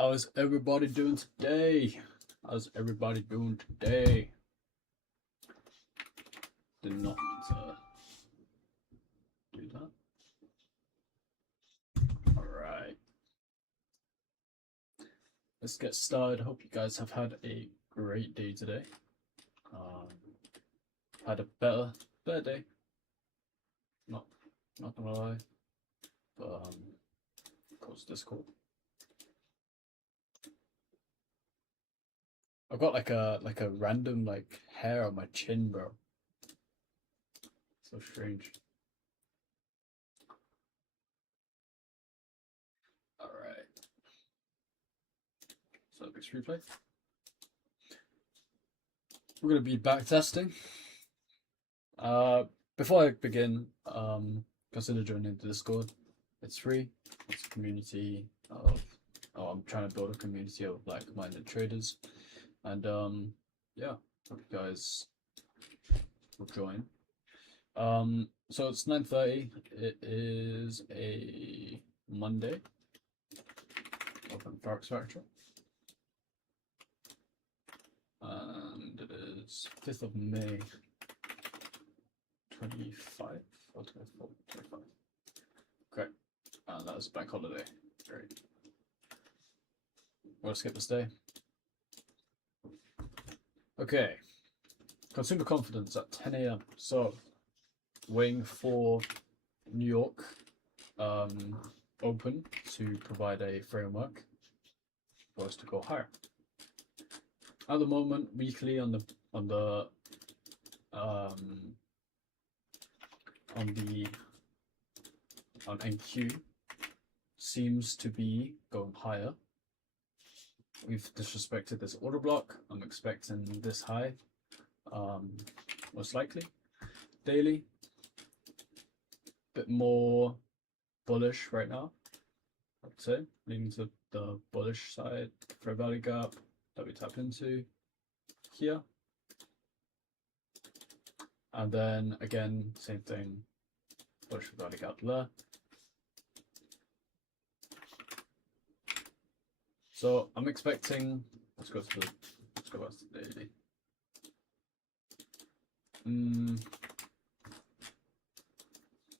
How is everybody doing today? How's everybody doing today? Did not do that. Alright. Let's get started. Hope you guys have had a great day today. Had a better day. Not gonna lie. But of course Discord. I've got like a random hair on my chin, bro. So strange. Alright. So let's replay. We're gonna be backtesting. Before I begin, consider joining the Discord. It's free. It's a community of I'm trying to build a community of like-minded traders. And yeah, hope you guys will join. So it's 9:30. It is a Monday. Open Forex Factory. And it is 5th of May 25 or 24, 25. Okay. And that was a bank holiday. Great. We'll skip this day. Okay. Consumer confidence at 10 a.m. So waiting for New York open to provide a framework for us to go higher. At the moment, weekly on NQ seems to be going higher. We've disrespected this order block. I'm expecting this high, most likely. Daily, bit more bullish right now, I'd say, leaning to the bullish side. Fair value gap that we tap into here, and then again, same thing, bullish fair value gap there. So I'm expecting, let's go back to the daily.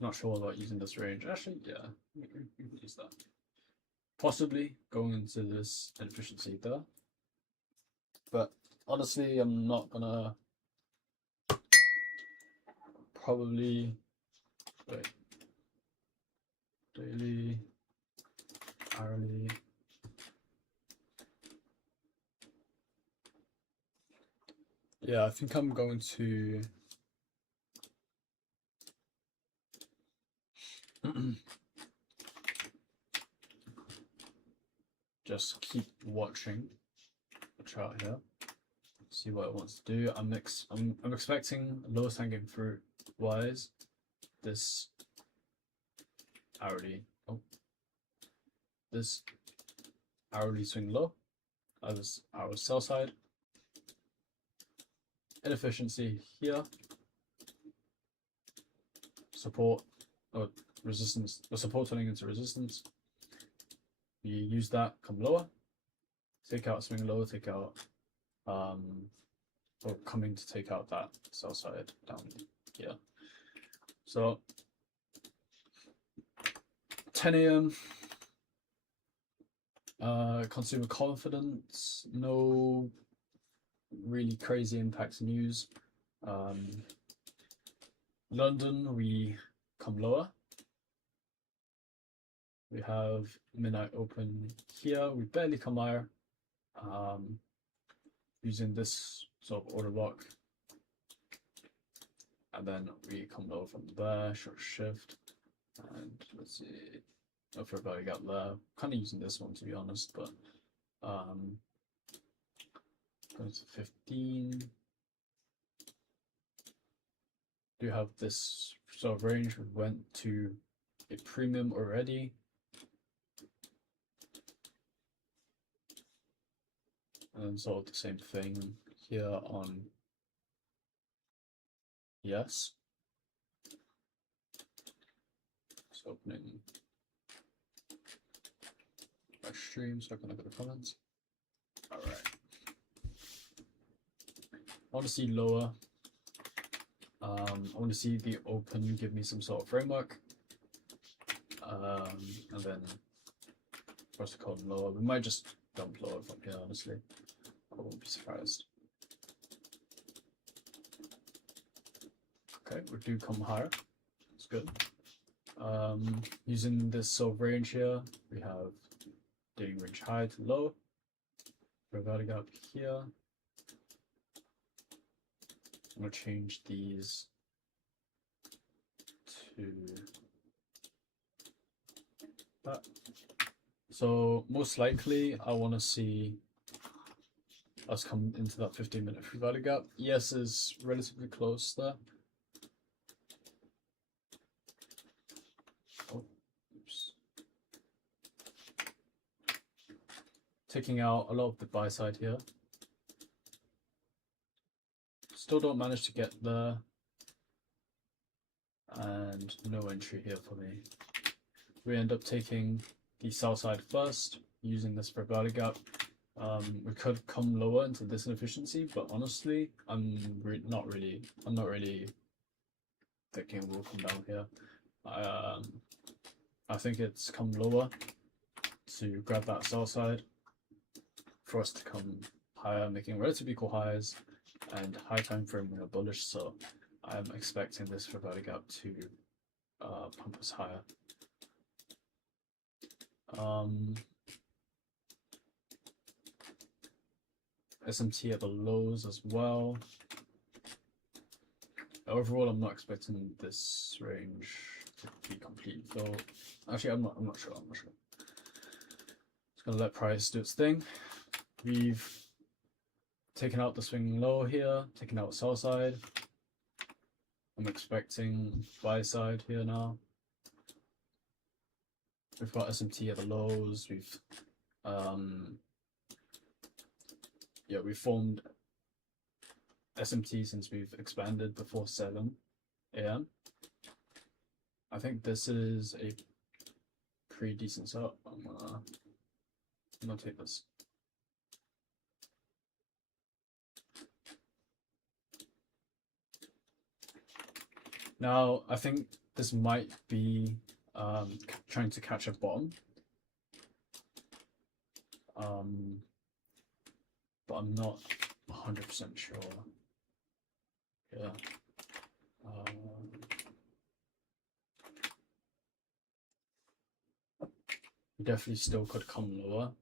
Not sure about using this range. Actually, yeah, we can use that. Possibly going into this inefficiency there. But honestly, I'm not gonna probably wait. Daily, hourly. Yeah, I think I'm going to just keep watching the chart here, see what it wants to do. I'm expecting lowest hanging fruit wise this hourly swing low as our sell side. Inefficiency here, support or resistance, or support turning into resistance. You use that, come lower, take out swing low, take out or coming to take out that sell side down here. So 10 a.m. Consumer confidence, no really crazy impacts news. London, we come lower. We have midnight open here. We barely come higher. Using this sort of order block, and then we come lower from there. Short shift, and let's see. No fair value gap there. Kind of using this one to be honest, but going to 15. Do have this sort of range. We went to a premium already. And sort of the same thing here on yes. It's opening my stream so I can look at the comments. Alright. I want to see lower. I want to see the open give me some sort of framework. And then for us to call them lower. We might just dump lower from here, honestly. I won't be surprised. Okay, we do come higher. It's good. Using this sort of range here, we have daily range high to low. We're value gap here. I'm going to change these to that. So most likely I want to see us come into that 15-minute free value gap. ES is relatively close there. Oh, oops. Taking out a lot of the buy side here. Still don't manage to get there. And no entry here for me. We end up taking the sell side first, using this for value gap. We could come lower into this inefficiency, but honestly, I'm not really thinking we'll come down here. I think it's come lower to grab that sell side for us to come higher, making relatively equal highs and high time frame we are bullish. So I'm expecting this for value gap to pump us higher. SMT at the lows as well. Overall, I'm not expecting this range to be completely filled. Actually, I'm not sure. Just gonna let price do its thing. We've taken out the swing low here, taken out sell side. I'm expecting buy side here now. We've got SMT at the lows. We've we formed SMT since we've expanded before 7 AM. I think this is a pretty decent setup. I'm gonna take this. Now I think this might be trying to catch a bottom. But I'm not 100% sure. Yeah. We definitely still could come lower.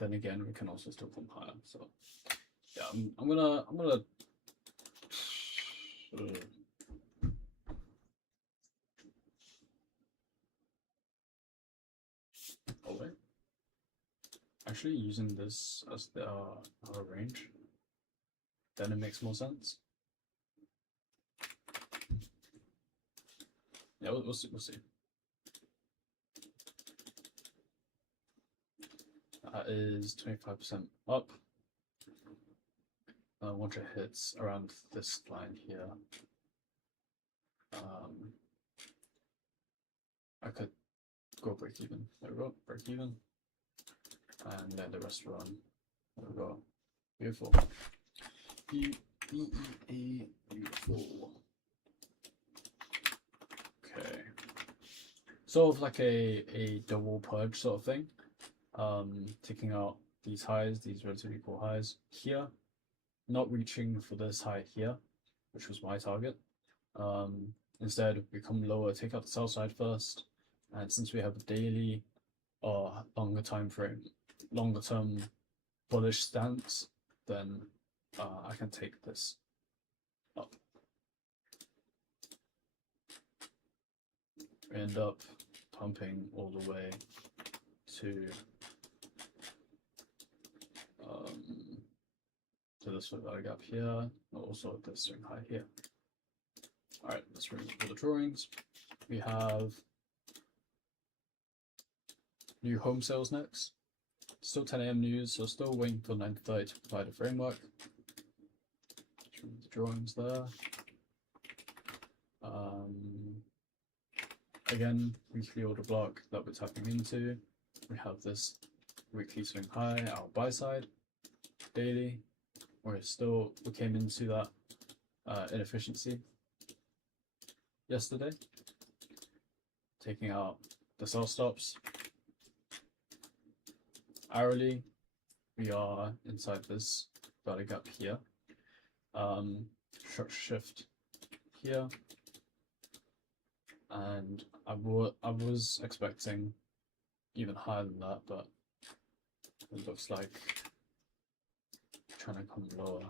Then again, we can also still come higher. So yeah, I'm gonna oh wait. Actually, using this as the our range, then it makes more sense. Yeah, we'll see. That is 25% up. Once it hits around this line here, I could go break even. There we go, break even. And then the rest run. There we go. Beautiful. Beautiful. Okay. Sort of like a double purge sort of thing. Taking out these highs, these relatively equal highs here. Not reaching for this high here, which was my target. Instead, we come lower, take out the sell side first. And since we have a daily or longer time frame, longer term bullish stance, then I can take this up. End up pumping all the way to this value gap here, also this swing high here. All right, let's remove all the drawings. We have new home sales next. Still 10 AM news, so still waiting for 9:30 to provide a framework. Remove the drawings there. again, weekly order block that we're tapping into. We have this weekly swing high, our buy side, daily, where we came into that inefficiency yesterday, taking out the sell stops. Hourly, we are inside this value gap here. Structure shift here, and I was expecting even higher than that, but it looks like trying to come lower.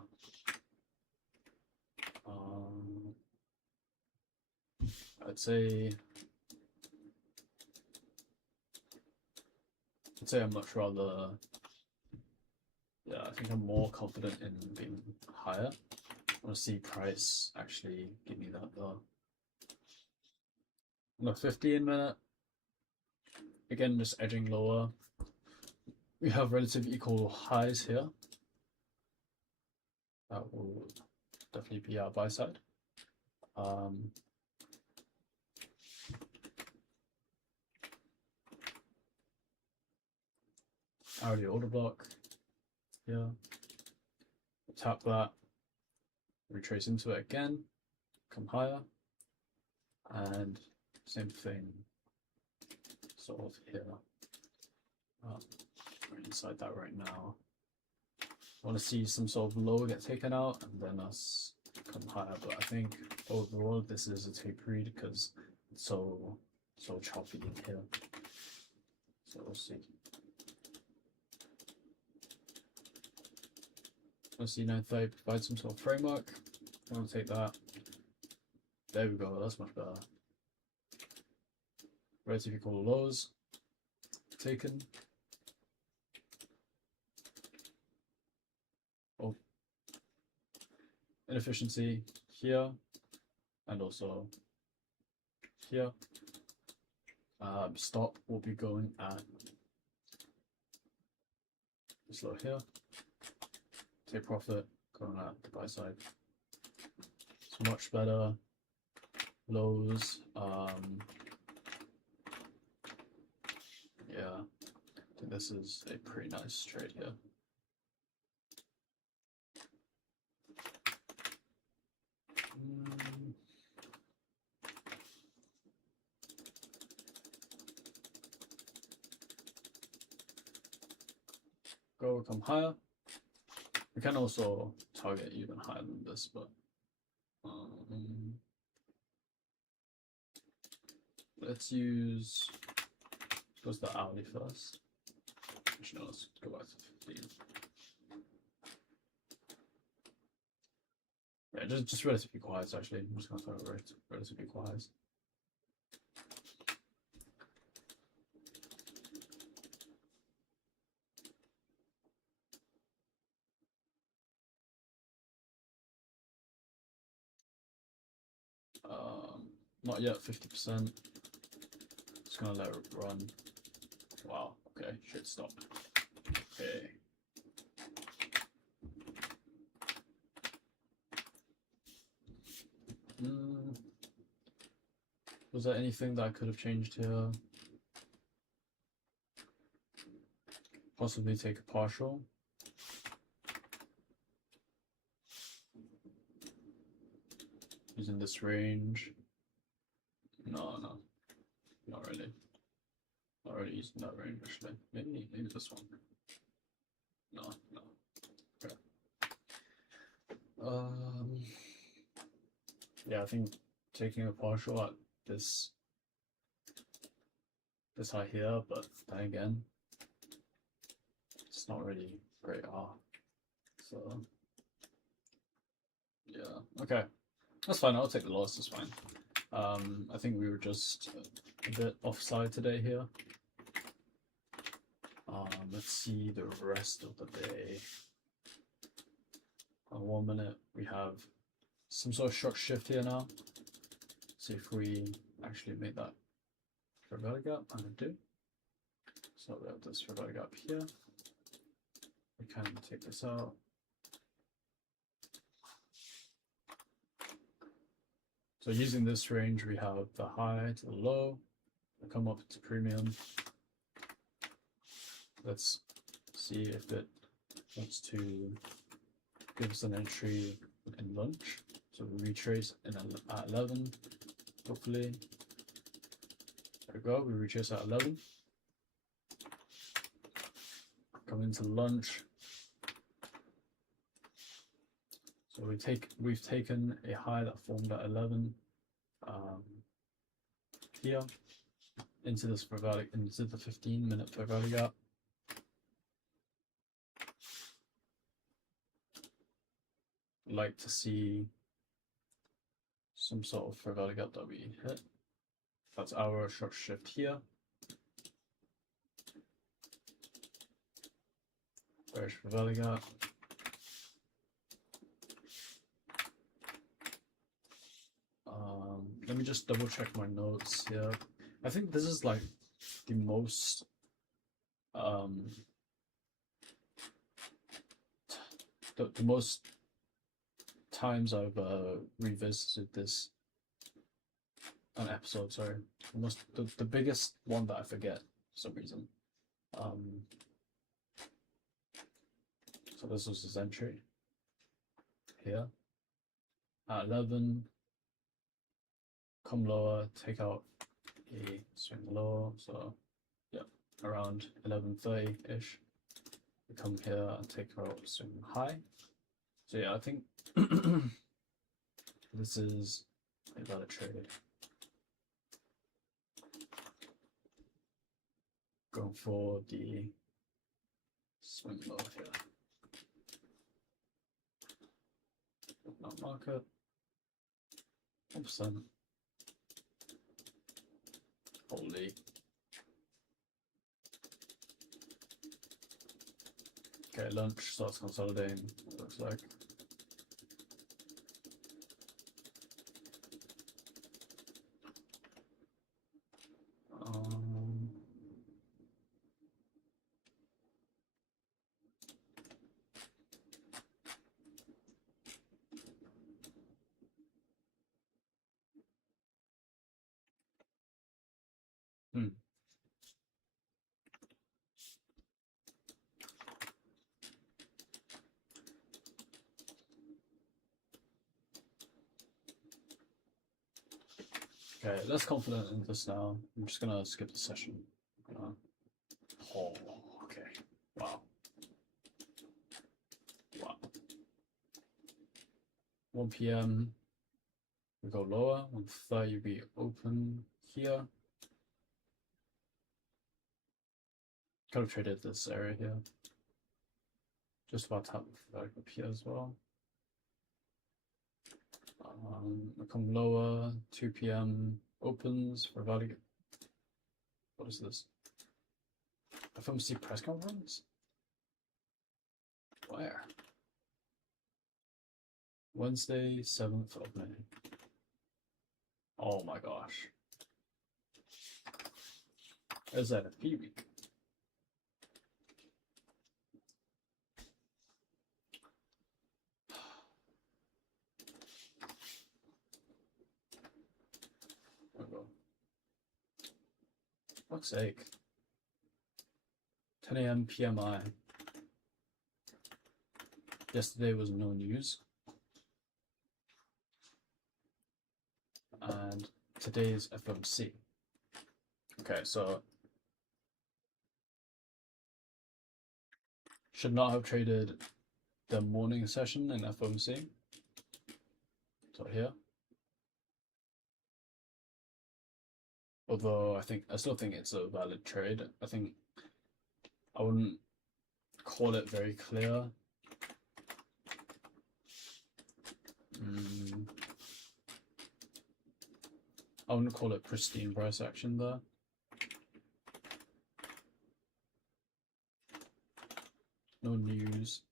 I'd say I'm much rather, yeah, I think I'm more confident in being higher. I want to see price actually give me that though. On the 15-minute, again, just edging lower. We have relatively equal highs here. That will definitely be our buy side. Hourly order block here. Tap that, retrace into it again, come higher, and same thing sort of here. We're inside that right now. I want to see some sort of low get taken out and then us come higher, but I think overall this is a tape read because it's so choppy in here. So we'll see. Let's see, 930 provide some sort of framework. I want to take that. There we go, that's much better. Relatively equal lows taken. Oh, inefficiency here and also here. Stop will be going at this low here. Take profit going at the buy side. It's much better. Lows. Yeah, I think this is a pretty nice trade here. Go come higher. We can also target even higher than this, but let's use the hourly first. Actually, no, let's go back to 15. Yeah, just relatively quiet. Actually, I'm just gonna throw it relatively quiet. Not yet 50%. Just gonna let it run. Wow, okay, shit stopped. Okay. Was there anything that I could have changed here? Possibly take a partial. Using this range. No, not really. Not really using that range actually. Maybe this one. No. Okay. Yeah, I think taking a partial at this high here, but then again, it's not really great R. So yeah, okay. That's fine, I'll take the loss, that's fine. I think we were just a bit offside today here. Let's see the rest of the day. 1 minute, we have some sort of structure shift here now. See if we actually make that fair value gap, and I do. So we have this fair value gap here. We can take this out. So using this range, we have the high to the low, come up to premium. Let's see if it wants to give us an entry in lunch. So we retrace at 11, hopefully. There we go, we retrace at 11. Come into lunch. So we've taken a high that formed at 11 here into this into the 15-minute fair value gap. Like to see some sort of fair value gap that we hit. That's our short shift here. Bearish fair value gap. Let me just double check my notes here. I think this is like the most the most times I've revisited this an episode, sorry. The biggest one that I forget for some reason. So this was his entry here at 11. Come lower, take out a swing low, so yeah, around 11:30-ish. We come here and take out swing high. So yeah, I think this is a valid trade. Going for the swing low here. Not market. 1%. Holy. Okay, lunch starts consolidating, looks like. Okay, less confident in this now. I'm just gonna skip the session. Oh, okay. Wow. Wow. 1 p.m. we go lower. 1:30 we open here. Could have traded this area here. Just about to have like up here as well. I come lower, 2 p.m. opens for value. What is this? FOMC press conference? Where? Wednesday, 7th of May. Oh my gosh. Is that a P week? Fuck's sake. 10 a.m. PMI. Yesterday was no news. And today is FOMC. Okay, so should not have traded the morning session in FOMC. So here. Although I still think it's a valid trade. I think I wouldn't call it very clear. I wouldn't call it pristine price action there. No news.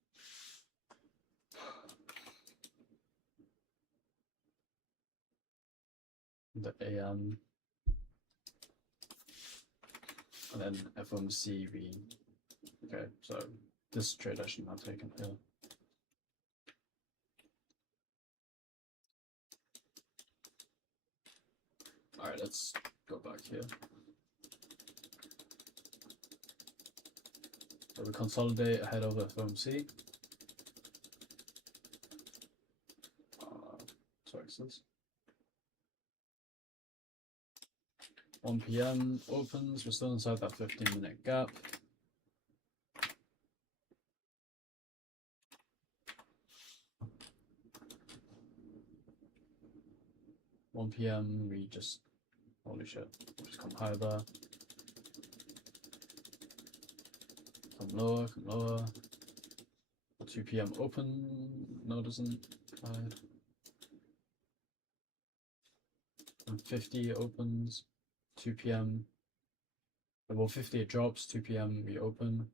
The AM. And then FOMC we. Okay, so this trade I should not have taken here. Alright, let's go back here. So we consolidate ahead of FOMC. Sorry, this 1 p.m. opens, we're still inside that 15-minute gap. One p.m. we just, holy shit, just come higher there. Come lower, come lower. 2 p.m. open, no, doesn't hide. 1:50 opens, 2 p.m. Well, 50 it drops, 2 p.m. we open.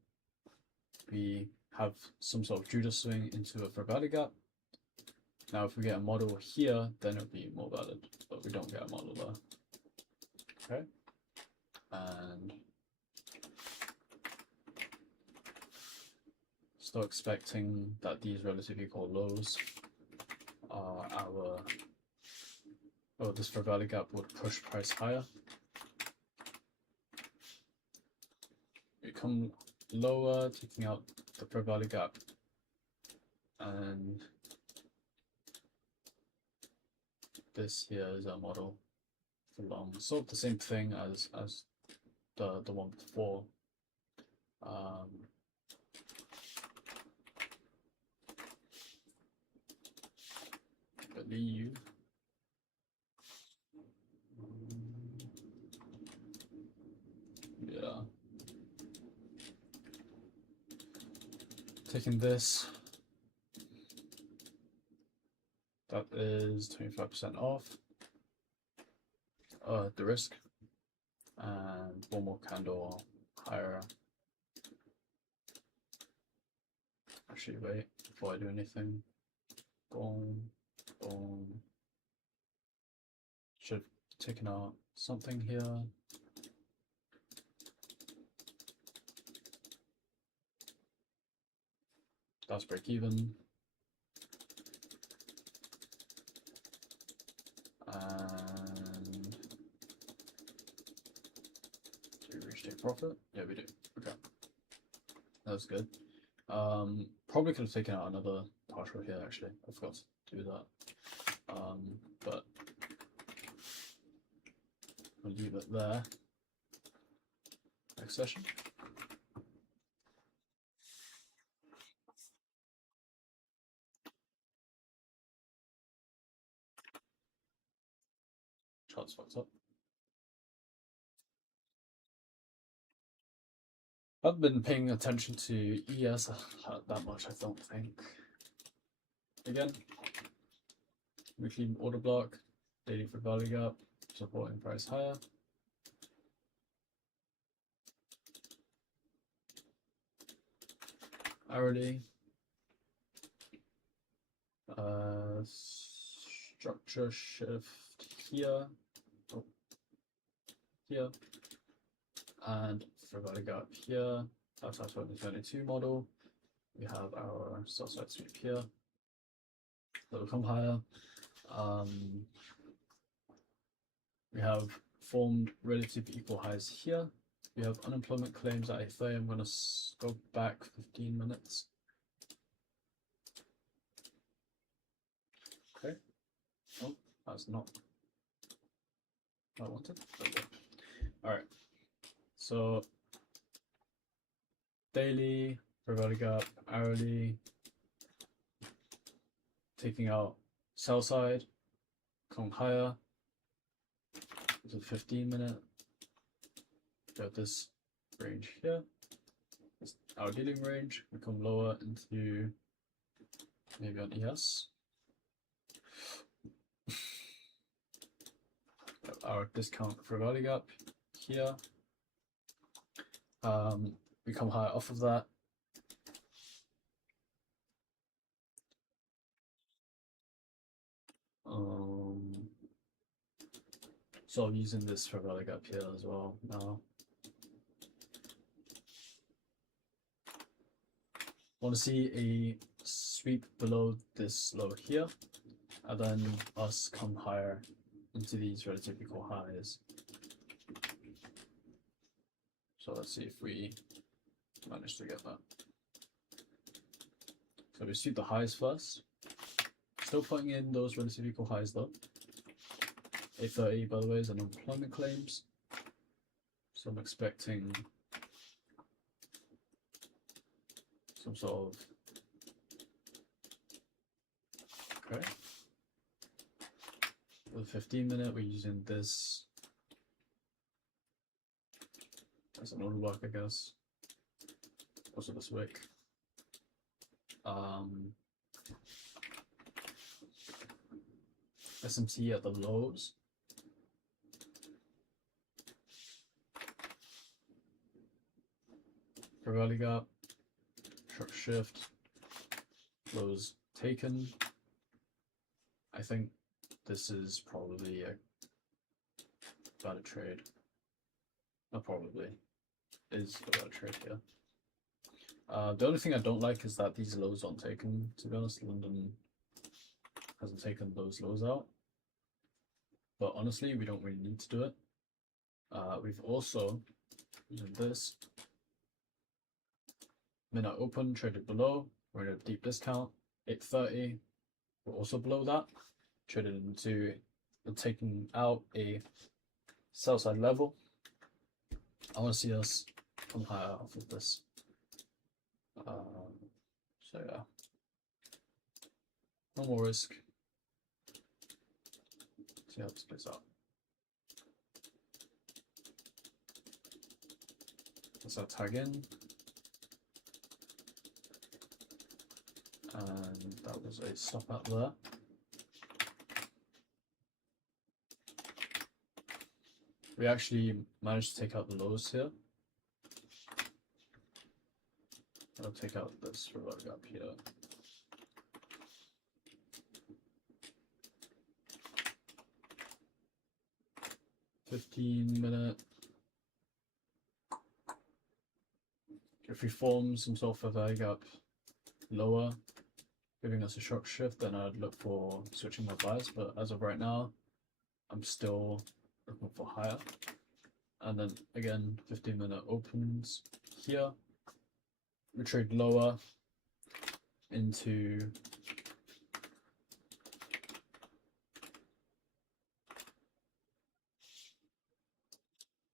We have some sort of Judas swing into a fair value gap. Now, if we get a model here, then it'll be more valid, but we don't get a model there. Okay, and still expecting that these relative equal lows are our, oh, this fair value gap would push price higher. We come lower, taking out the fair value gap, and this here is our model for long. Sort of the same thing as the one before. I believe yeah. Taking this, that is 25% off the risk, and one more candle higher. Actually, wait, before I do anything, boom, boom. Should have taken out something here. That's break even. And do we reach take profit? Yeah, we do. Okay, that's good. Probably could have taken out another partial here. Actually, I forgot to do that. But I'll leave it there. Next session. Chart's fucked up. I've been paying attention to ES that much, I don't think. Again, weekly order block, daily for value gap, supporting price higher. Hourly, structure shift here, here, and for value gap here. That's our 2022 model. We have our sell side sweep here that will come higher. We have formed relative equal highs here. We have unemployment claims at Ethereum. I'm going to go back 15 minutes. Okay. Oh, that's not what I wanted. Okay. All right. So daily, fair value gap, hourly, taking out sell side, come higher. It's a 15-minute. Got this range here. It's our dealing range. We come lower into maybe on ES. Our discount for value gap here. We come higher off of that. So I'm using this for value gap here as well now. Want to see a sweep below this low here, and then us come higher into these relative equal highs. So let's see if we managed to get that. So we sweep the highs first. Still putting in those relative equal highs though. 830 by the way is unemployment claims. So I'm expecting some sort of okay. For the 15-minute, we're using this as an order block, I guess. Also this wick. SMT at the lows. Early gap, short shift, lows taken. I think this is probably a better trade. Not probably, is a better trade here. The only thing I don't like is that these lows aren't taken. To be honest, London hasn't taken those lows out. But honestly, we don't really need to do it. We've also, using this, midnight open, traded below, we're in a deep discount, 830, we're also below that, traded into, taking out a sell side level. I want to see us come higher off of this. So yeah, no more risk. See how this plays out. Let's tag in. And that was a stop out there. We actually managed to take out the lows here. I'll take out this rug up here. $15-minute. If we form some sort of a gap lower, giving us a shock shift, then I'd look for switching my bias. But as of right now, I'm still looking for higher. And then again, 15-minute opens here. We trade lower into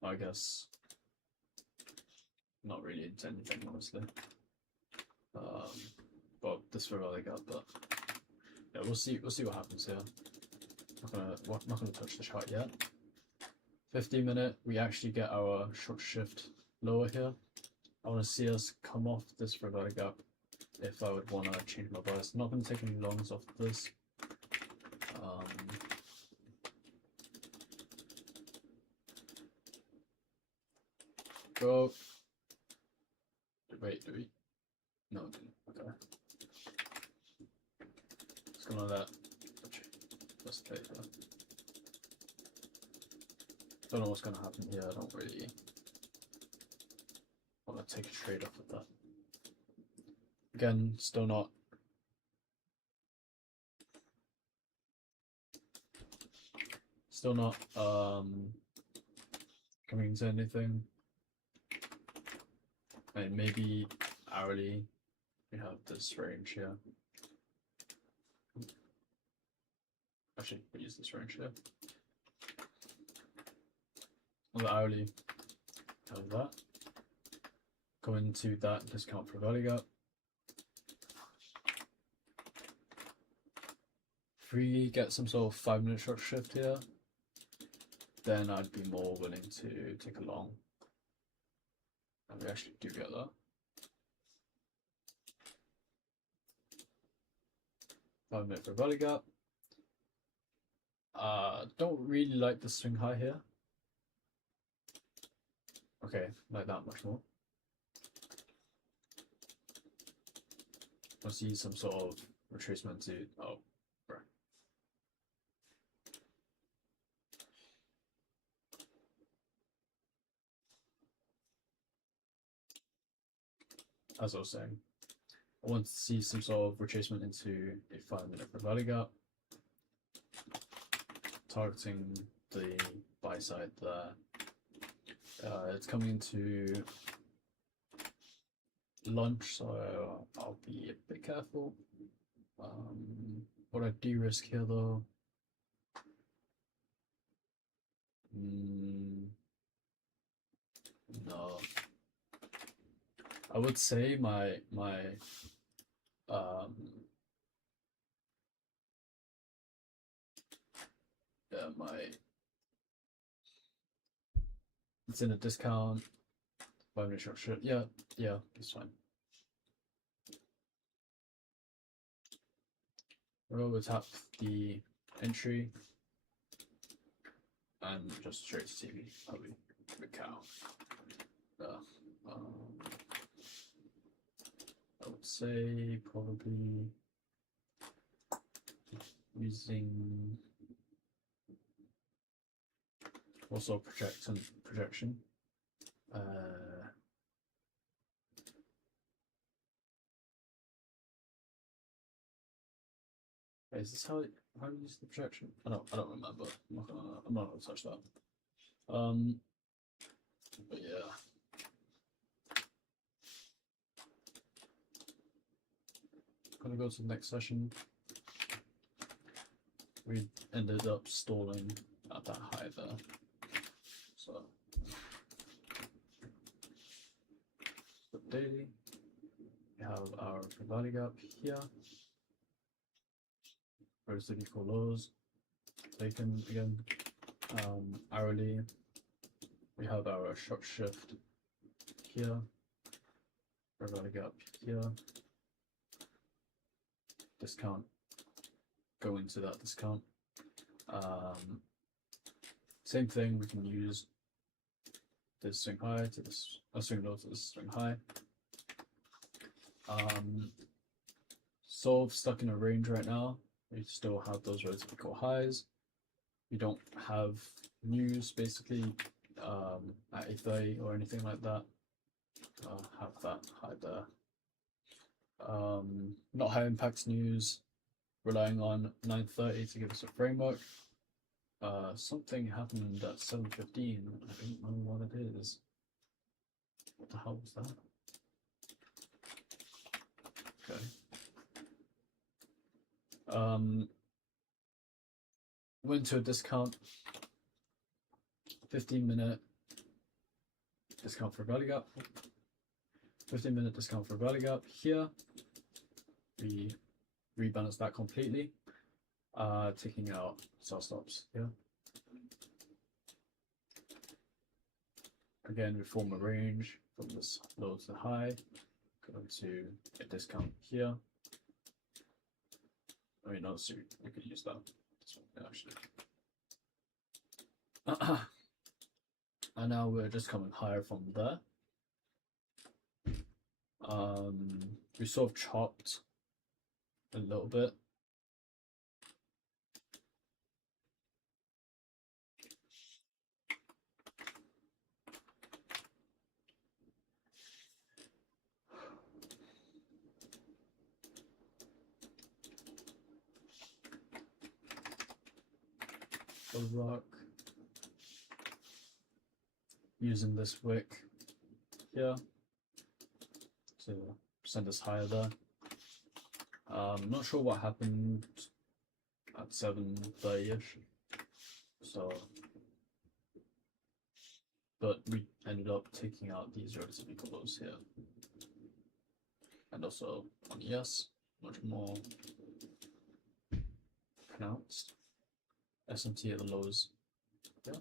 I guess not really into anything honestly. But this for really good, but yeah, we'll see what happens here. Not gonna touch the chart yet. 15-minute, we actually get our short shift lower here. I want to see us come off this for about a gap if I would want to change my bias. I'm not going to take any longs off of this. Go. Wait, do we? No, it didn't. Okay. It's gonna let. Let's take that. Don't know what's gonna happen here. I don't really want to take a trade off of that. Again, still not. Still not coming into anything. I mean, maybe hourly we have this range here. Actually, we use this range here. On the hourly, have that. Go into that discount for value gap. If we get some sort of 5-minute short shift here, then I'd be more willing to take a long. And we actually do get that. 5-minute for value gap. Don't really like the swing high here. Okay, like that much more. I see some sort of retracement to right. As I was saying, I want to see some sort of retracement into a 5-minute value gap, targeting the buy side there. It's coming into lunch, so I'll be a bit careful. What I do risk here though, no, I would say um my it's in a discount. 5-minute short shit. Yeah, it's fine. We'll tap the entry and just straight to TV. Probably the cow. I would say probably using also projection. Is this how you use the projection? I don't remember. I'm not gonna touch that. But yeah. Gonna go to the next session. We ended up stalling at that high there. So daily, we have our value gap here. Relatively equal lows taken again. Hourly, we have our short shift here. Our value gap here. Discount, go into that discount. Same thing, we can use this swing high to this swing low to this swing high. So stuck in a range right now. We still have those relatively equal highs. We don't have news basically at 8:30 or anything like that. Have that high there. Not high impact news. Relying on 9:30 to give us a framework. Something happened at 7:15. I don't know what it is. What the hell was that? Okay. Went to a discount. 15-minute discount for value gap. 15-minute discount for value gap here. We rebalance that completely. Taking out sell stops here. Again, we form a range from this low to high. Go to a discount here. I mean, not suit. We could use that. This one, actually. And now we're just coming higher from there. We sort of chopped a little bit. The rock using this wick here to send us higher there. Not sure what happened at 7:30ish, so but we ended up taking out these relatively close here, and also on ES, much more pronounced. SMT at the lows. Yeah.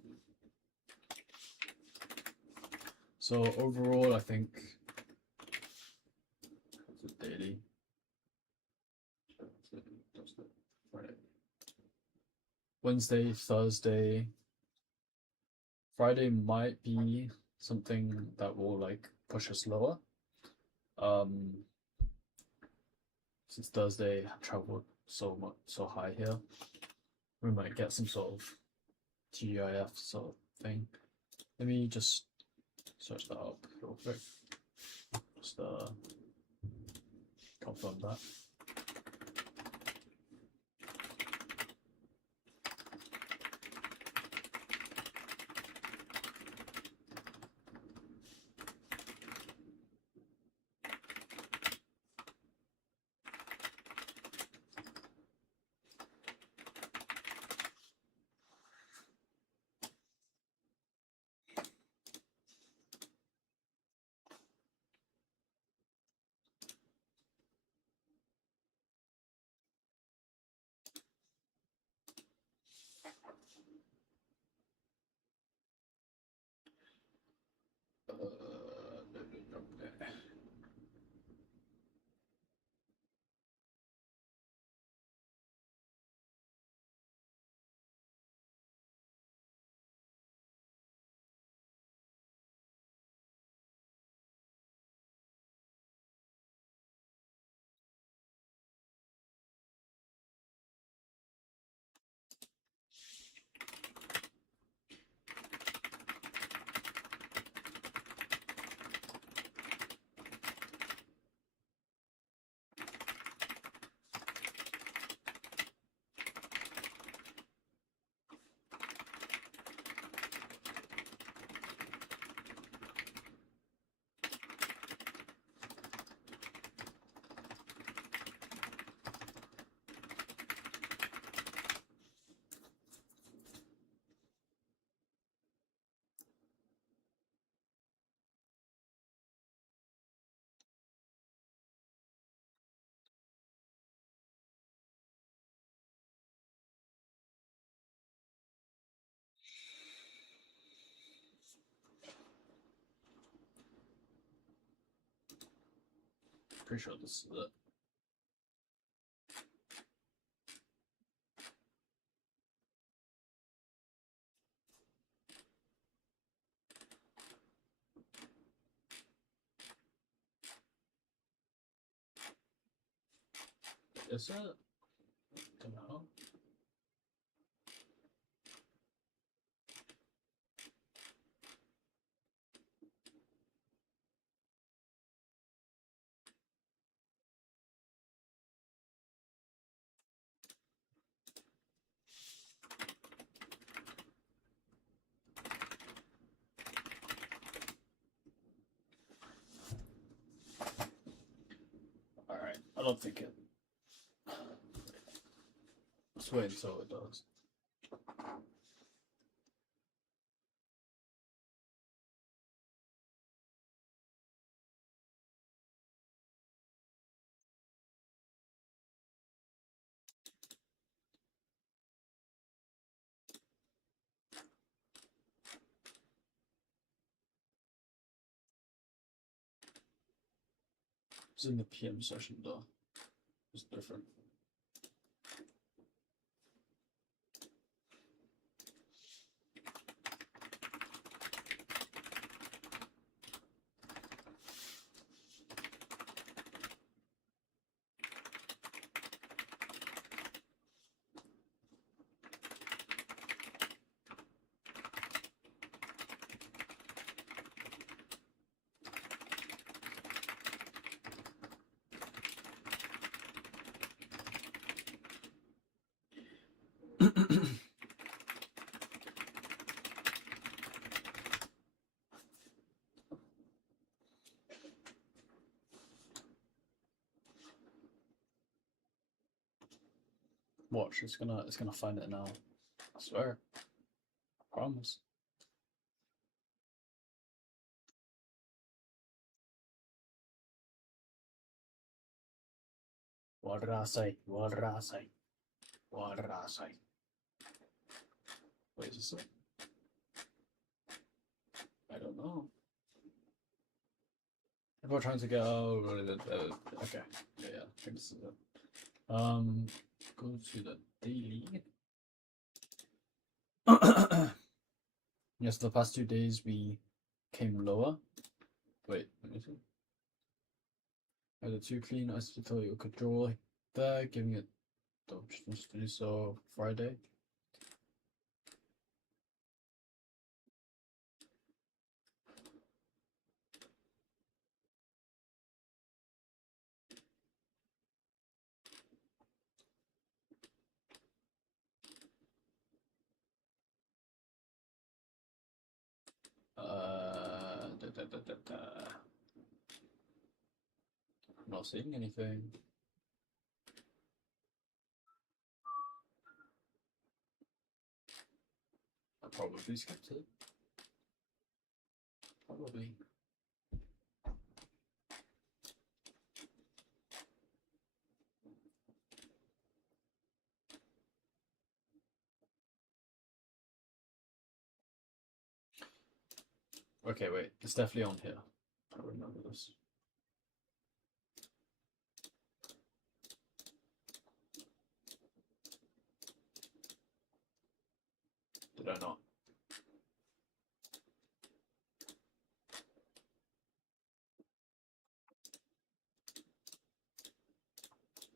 So overall, I think it's a daily. Wednesday, Thursday, Friday might be something that will like push us lower. Since Thursday I traveled so high here, we might get some sort of GIF sort of thing. Let me just search that up real quick. Just confirm that. Pretty sure this is it. Is it? Don't know. Alright, I don't think it. Let's wait until it does. It's in the PM session though. It's different. Watch, it's gonna find it now. I swear. I promise. What did I say? What did I say? What did I say? Wait, is this it? I don't know. If we're trying to get okay. Yeah, I think this is it. Go to the daily. Yes, the past 2 days we came lower. Wait, let me see. Either too clean, I still tell you could draw there, giving it the option to do so Friday. I'm not seeing anything. I probably skipped it. Probably. Okay, wait. It's definitely on here. I remember this. Did I not?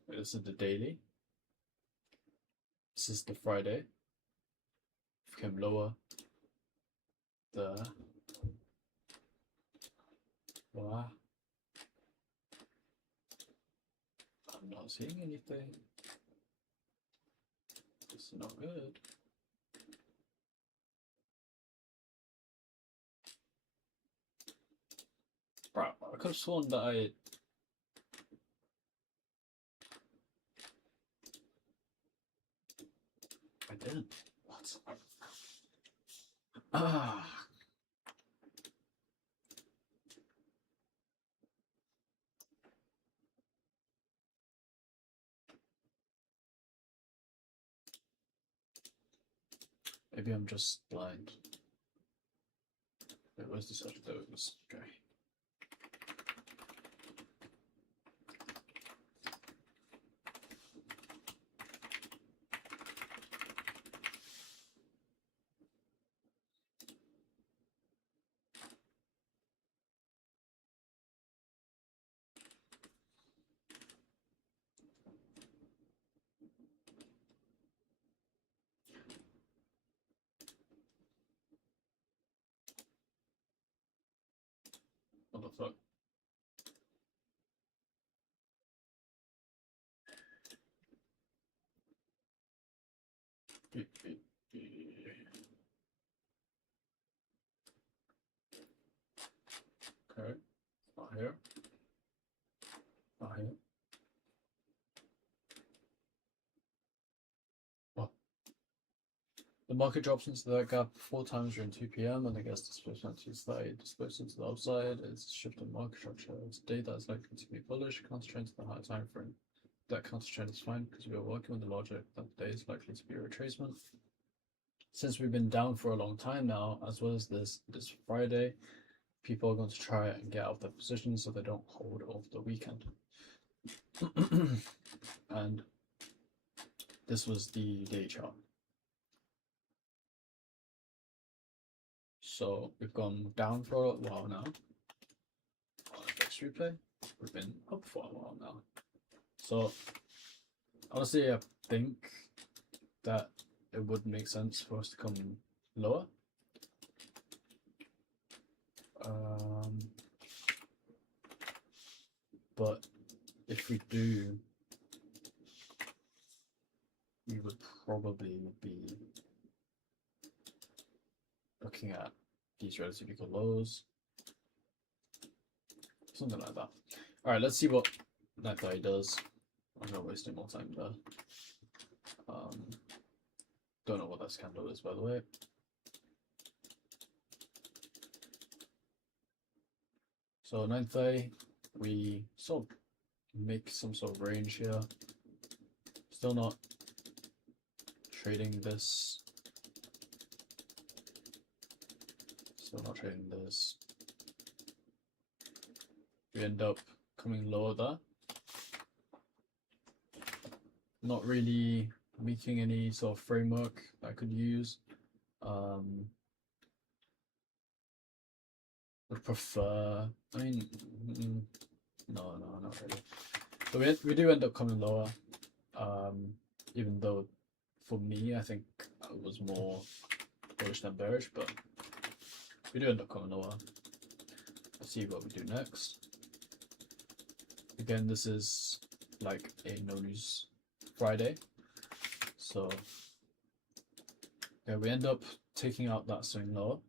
Wait, this is the daily. This is the Friday. Became lower. The wow. I'm not seeing anything. This is not good. Bro, I could have sworn that I didn't. What? Ah. Maybe I'm just blind. Wait, where's the subject? There it was. Okay. fuck? Okay, not here. Not here. Oh. The market drops into that gap 4 times during 2 p.m. and I guess displacement is slightly displaced into the upside. It's a shift in market structure. It's a day that's likely to be bullish, counter trend to the higher time frame. That counter trend is fine because we are working with the logic that the day is likely to be a retracement. Since we've been down for a long time now, as well as this Friday, people are going to try and get out of their positions so they don't hold over the weekend. And this was the day chart. So we've gone down for a while now. Next replay, we've been up for a while now. So honestly, I think that it would make sense for us to come lower. But if we do, we would probably be looking at these relative equal lows, something like that. All right, let's see what that guy does. I'm not wasting more time there. Don't know what that candle is, by the way. So 9:30, we sort of make some sort of range here. Still not trading this. Still not trading this. We end up coming lower there. Not really making any sort of framework I could use. Would prefer, I mean, no, not really. So we do end up coming lower, even though for me, I think it was more bullish than bearish, but we do end up coming lower. Let's see what we do next. Again, this is like a no news Friday. So yeah, we end up taking out that swing lower.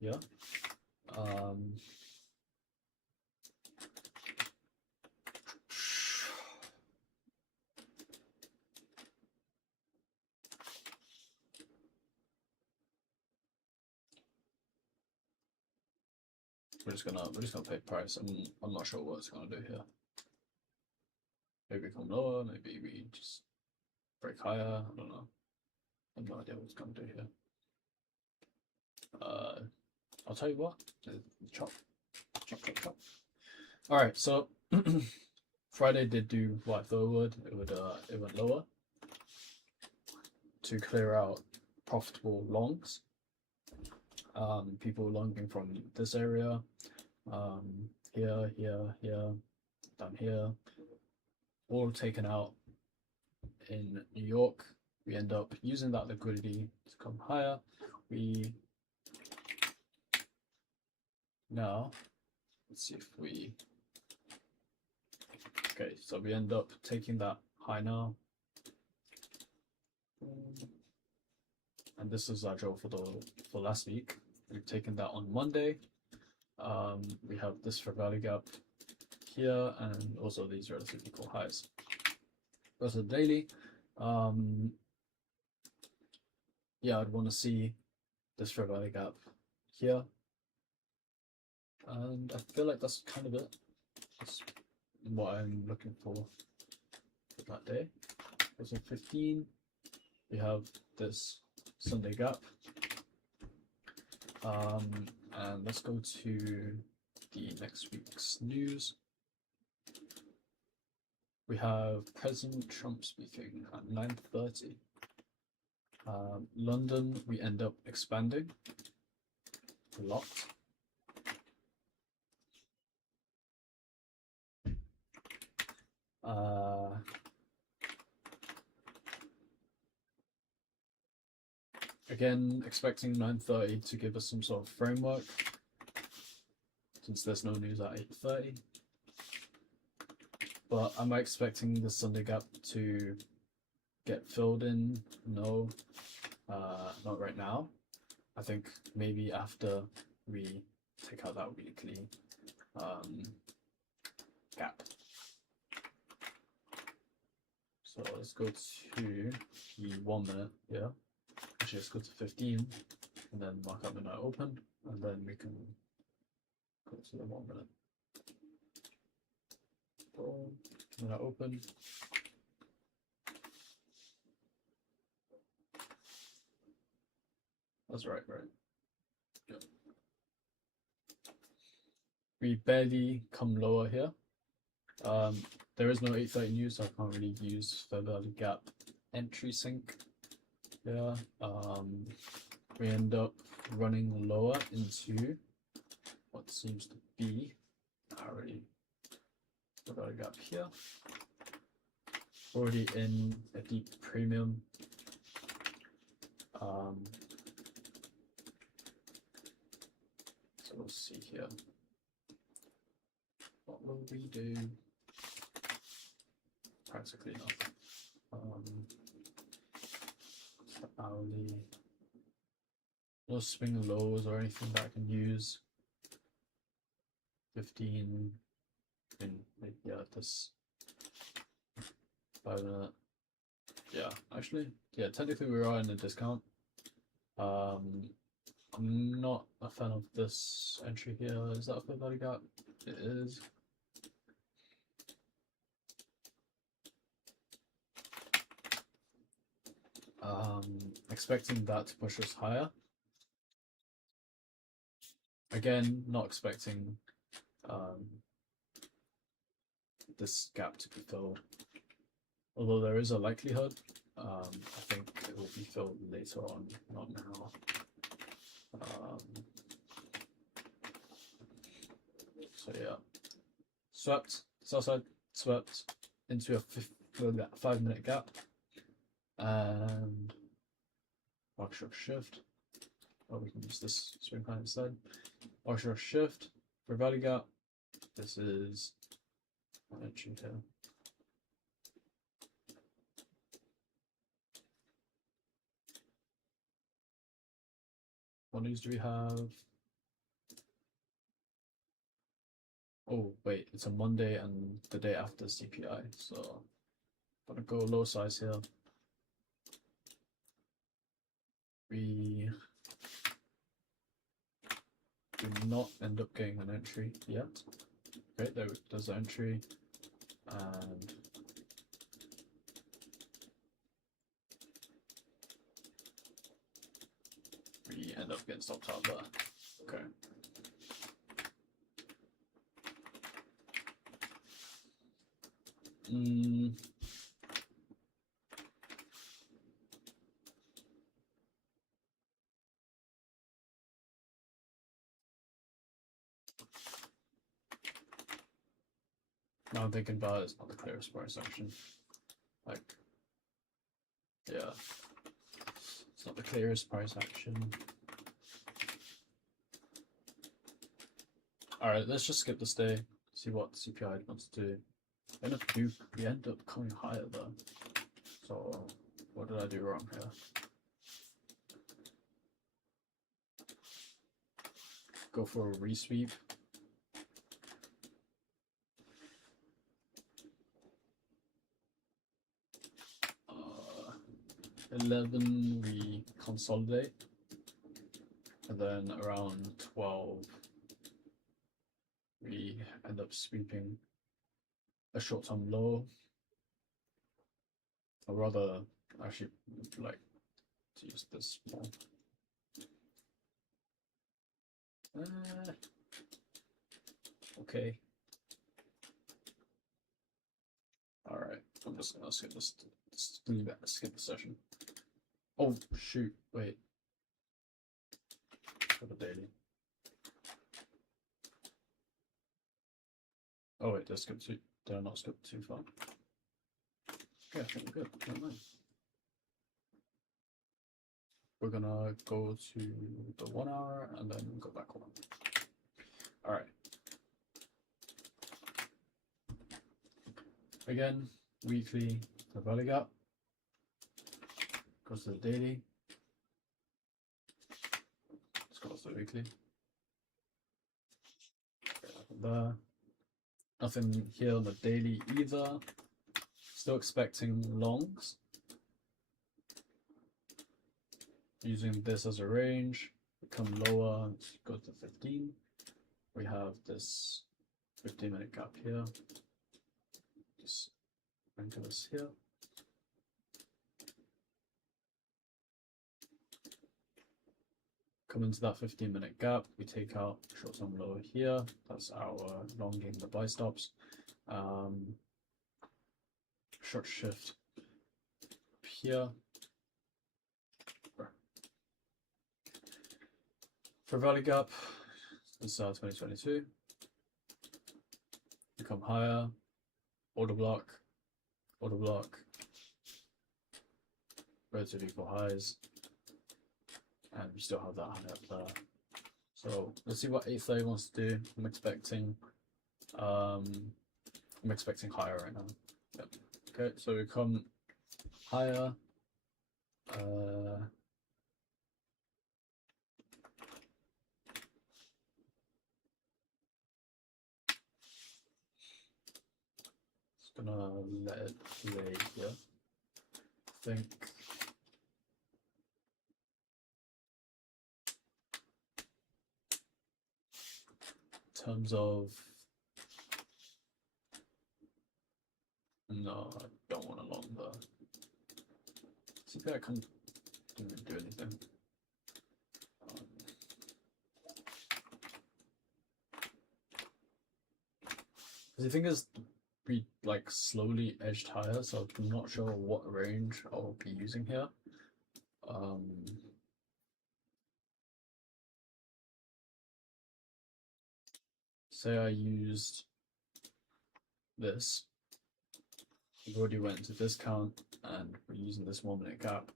Yeah. We're just gonna pay price. I'm not sure what it's gonna do here. Maybe come lower, maybe we just break higher. I don't know. I have no idea what it's gonna do here. I'll tell you what. Chop. All right, so Friday did do what I thought it would. It went lower to clear out profitable longs. People longing from this area, here, down here, all taken out in New York. We end up using that liquidity to come higher. Now, let's see if we, okay, so we end up taking that high now. And this is our draw for last week. We've taken that on Monday. We have this fair value gap here, and also these relative equal highs. Those are daily. Yeah, I'd want to see this fair value gap here, and I feel like that's kind of it. That's what I'm looking for that day. So 15, we have this Sunday gap. And let's go to the next week's news. We have President Trump speaking at 9:30. London, we end up expanding a lot. Again, expecting 9:30 to give us some sort of framework since there's no news at 8:30. But am I expecting the Sunday gap to get filled in? No, not right now. I think maybe after we take out that weekly gap. So let's go to the 1 minute here. Actually, let's go to 15 and then mark up midnight open, and then we can go to the 1 minute. Boom, midnight open. That's right. Yep. We barely come lower here. There is no 8:30 news, so I can't really use fair value gap entry sync. Yeah. We end up running lower into what seems to be already fair value gap here. Already in a deep premium. So we'll see here. What will we do? Practically nothing. Hourly. No swing lows or anything that I can use. 15. Yeah, this 5 minute. Yeah, actually, yeah, technically we are in a discount. I'm not a fan of this entry here. Is that a fair value gap? It is. Expecting that to push us higher. Again, not expecting this gap to be filled. Although there is a likelihood, I think it will be filled later on, not now. So yeah, swept, sell side, swept into a 5 minute gap, and market shift. Oh, we can use this swing plan instead. Market shift for value gap. This is an entry here. What news do we have? Oh wait, it's a Monday and the day after CPI, so I'm gonna go low size here. We do not end up getting an entry yet. Okay, there's an entry, and we end up getting stopped out there. Okay. Now I'm thinking about it, it's not the clearest price action. Like, yeah, it's not the clearest price action. Alright, let's just skip this day, see what CPI wants to do. And if we end up coming higher though. So, what did I do wrong here? Go for a resweep. 11 we consolidate, and then around 12 we end up sweeping a short-term low, or rather, actually like to use this more. Okay. All right, I'm just gonna skip this. Skip the session. Oh shoot! Wait. For the daily. Oh wait, did I not skip too far? Okay, I think we're good. Never mind. We're gonna go to the 1 hour and then go back one. All right. Again, weekly fair value gap goes to the daily. Let's go to the weekly. There. Nothing here on the daily either. Still expecting longs. Using this as a range, come lower, go to 15. We have this 15-minute gap here. Just anchor this here. Come into that 15-minute gap, we take out short-term lower here. That's our longing the buy stops. Short shift here. For value gap, this is 2022. Become higher, order block, relatively equal highs, and we still have that high up there. So let's see what 830 wants to do. I'm expecting higher right now. Yep. Okay, so we come higher. Gonna let it play here. I think in terms of no, I don't want a long there. See if I can do anything. The thing is, we like slowly edged higher, so I'm not sure what range I'll be using here. Say I used this. We've already went into discount and we're using this 1 minute gap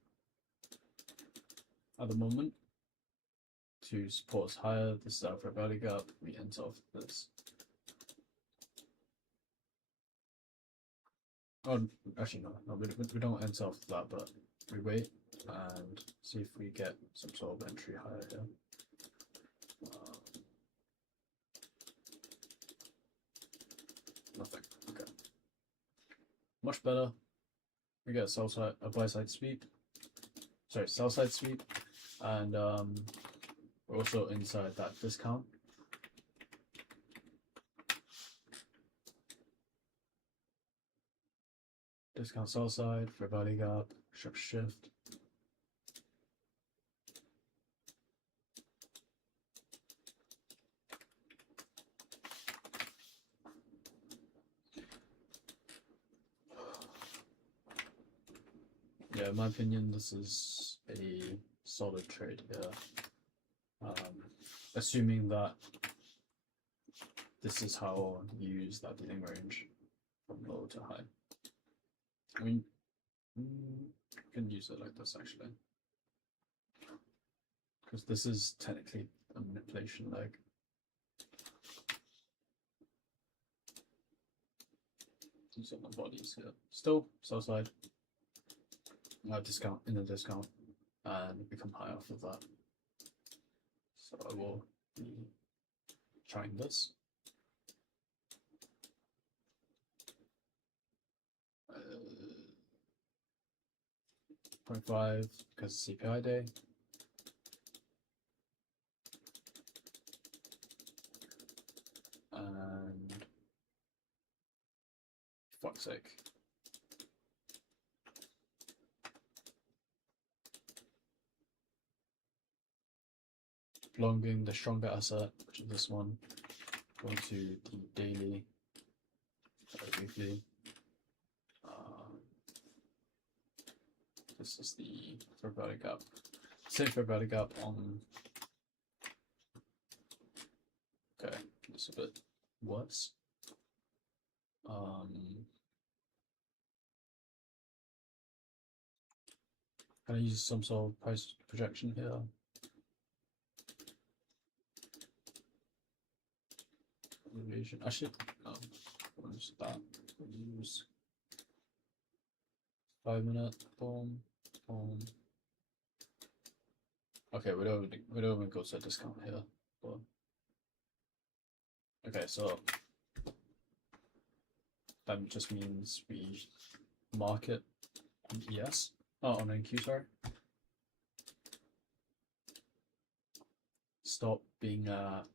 at the moment to support us higher. This is our fair value gap. We enter off this. Oh, actually no, we don't enter off that, but we wait and see if we get some sort of entry higher here. Nothing. Okay. Much better. We get a buy side sweep. Sorry, sell side sweep, and we're also inside that discount. Discount sell side, fair value gap, sharp shift. Yeah, in my opinion, this is a solid trade here. Assuming that this is how you use that dealing range from low to high. I mean, you can use it like this actually, because this is technically a manipulation leg. These are the bodies here. Still, sell side. Discount in the discount and become high off of that. So I will be trying this. 0.5 because CPI day. And fuck's sake. Longing the stronger asset, which is this one, going to the daily, weekly. This is the fair value gap. Same fair value gap on. Okay, it's a bit worse. Can I use some sort of price projection here? Actually, no. What is that? Use 5 minute, boom, boom. Okay, we don't even go to a discount here, but okay, so that just means we mark it on ES, on NQ, sorry. Stop being it's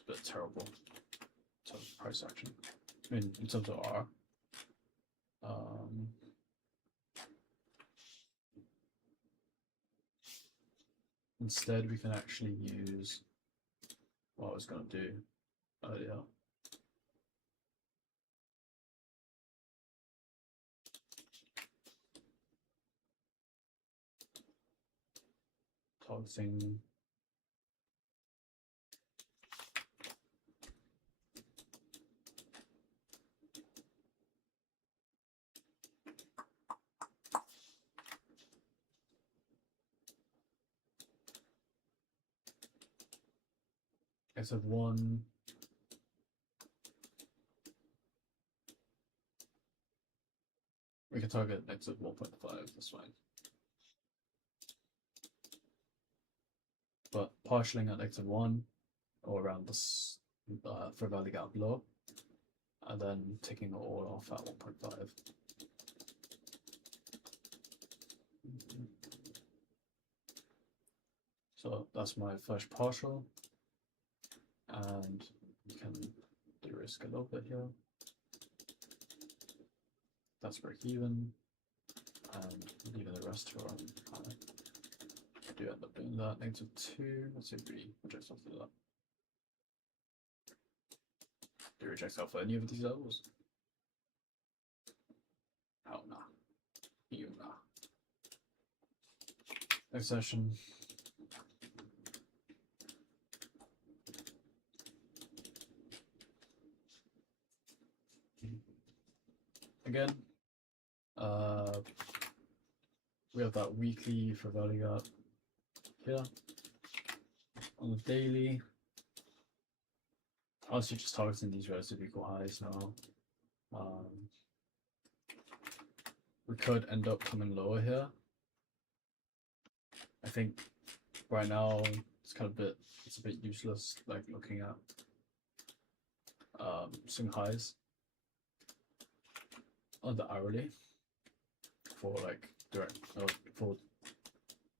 a bit terrible in terms of price action. I mean, in terms of R. Instead, we can actually use what I was going to do earlier. Targeting X of 1. We can target X of 1.5, that's fine. But partialing at X of 1 or around this for value gap low, and then taking it all off at 1.5. So that's my first partial, and you can de-risk a little bit here. That's break even, and leaving the rest to run high. I do end up doing that. -2. Let's see if we reject off of that. Do you reject off any of these levels? Hell nah. You nah. Next session. Again, we have that weekly for value gap here. On the daily, honestly just targeting these relative equal highs now. We could end up coming lower here. I think right now it's kind of it's a bit useless, like looking at swing highs on the hourly for like direct for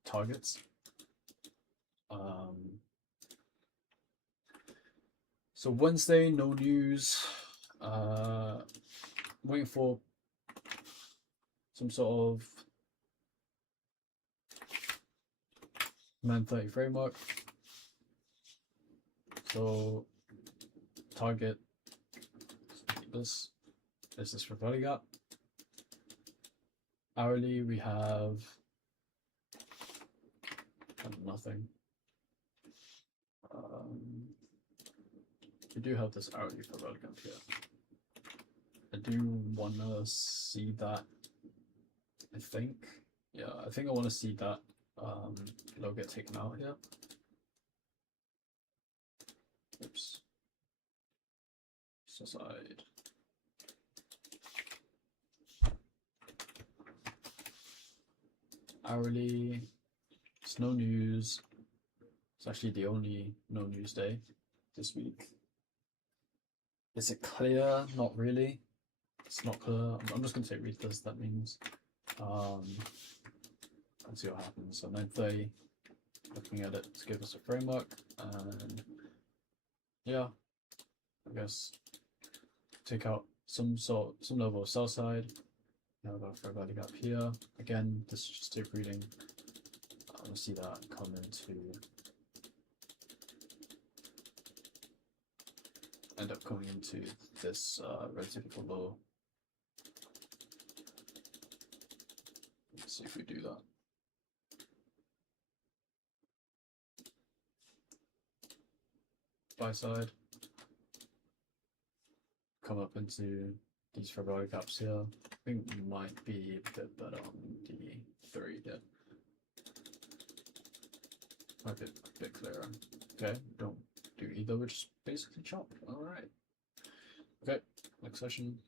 targets. So Wednesday, no news. Waiting for some sort of Man 30 framework. So target this is for value gap. Hourly we have nothing. We do have this hourly for value gap here. I do want to see that. I think I want to see that low get taken out here. Oops. Aside. Hourly, it's no news. It's actually the only no news day this week. Is it clear? Not really. It's not clear. I'm just going to say read this. That means let's see what happens. So 9:30, looking at it to give us a framework, and yeah, I guess take out some level of sell side. Now go for a value gap here. Again, this is just tape reading. I want to see that come into end up coming into this relatively low. Let's see if we do that. Buy side, come up into these for value gaps here. I think we might be a bit better on the 3 here. Might be a bit clearer. Okay, don't do either, which is basically chop. All right. Okay, next session.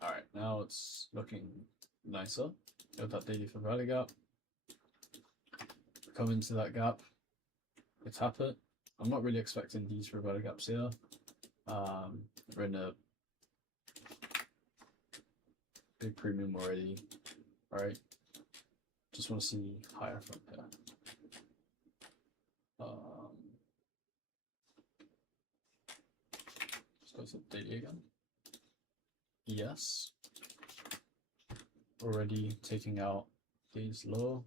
All right, now it's looking nicer. Got that daily for value gap. Come into that gap. We tap it. I'm not really expecting these for value gaps here. We're in a big premium already. All right. Just want to see higher from here. Let's go to daily again. Yes. Already taking out these low.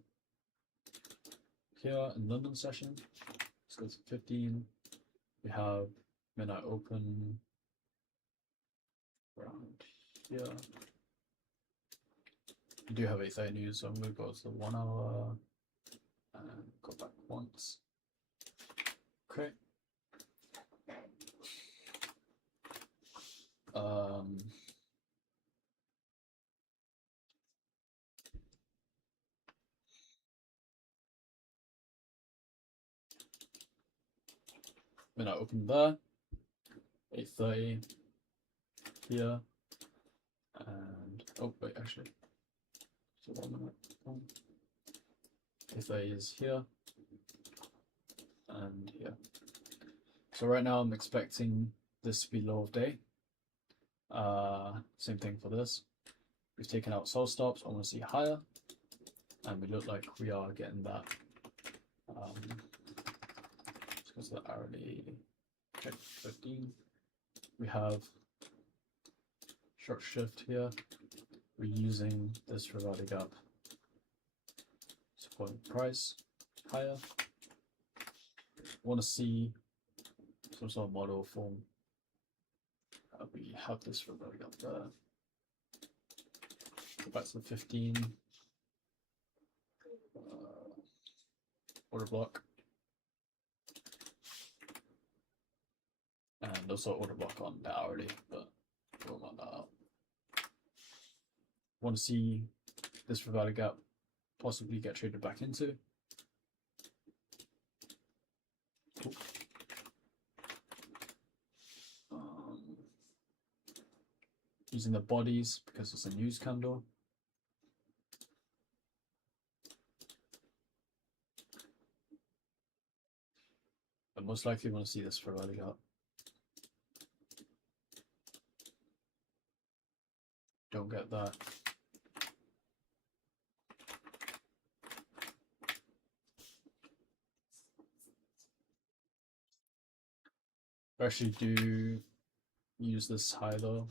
Here in London session, let's go to 15. We have midnight open around here. We do have 8:30 news, so I'm going to go to the 1 hour and go back once. Okay. Midnight open there. 8:30 here. And oh wait, actually, so 1 minute. 8:30 is here and here. So right now I'm expecting this to be low of day. Same thing for this. We've taken out soul stops. I want to see higher, and we look like we are getting that. Let's go to the hourly. Okay, 15. We have short shift here. We're using this for value gap. Support price higher. Want to see some sort of model form. We have this for value gap there. Go back to the 15. Order block. And also order block on the hourly, but we'll want that out. Want to see this for value gap possibly get traded back into. Cool. Using the bodies because it's a news candle. But most likely want to see this for value gap. Don't get that. I actually do use this high though,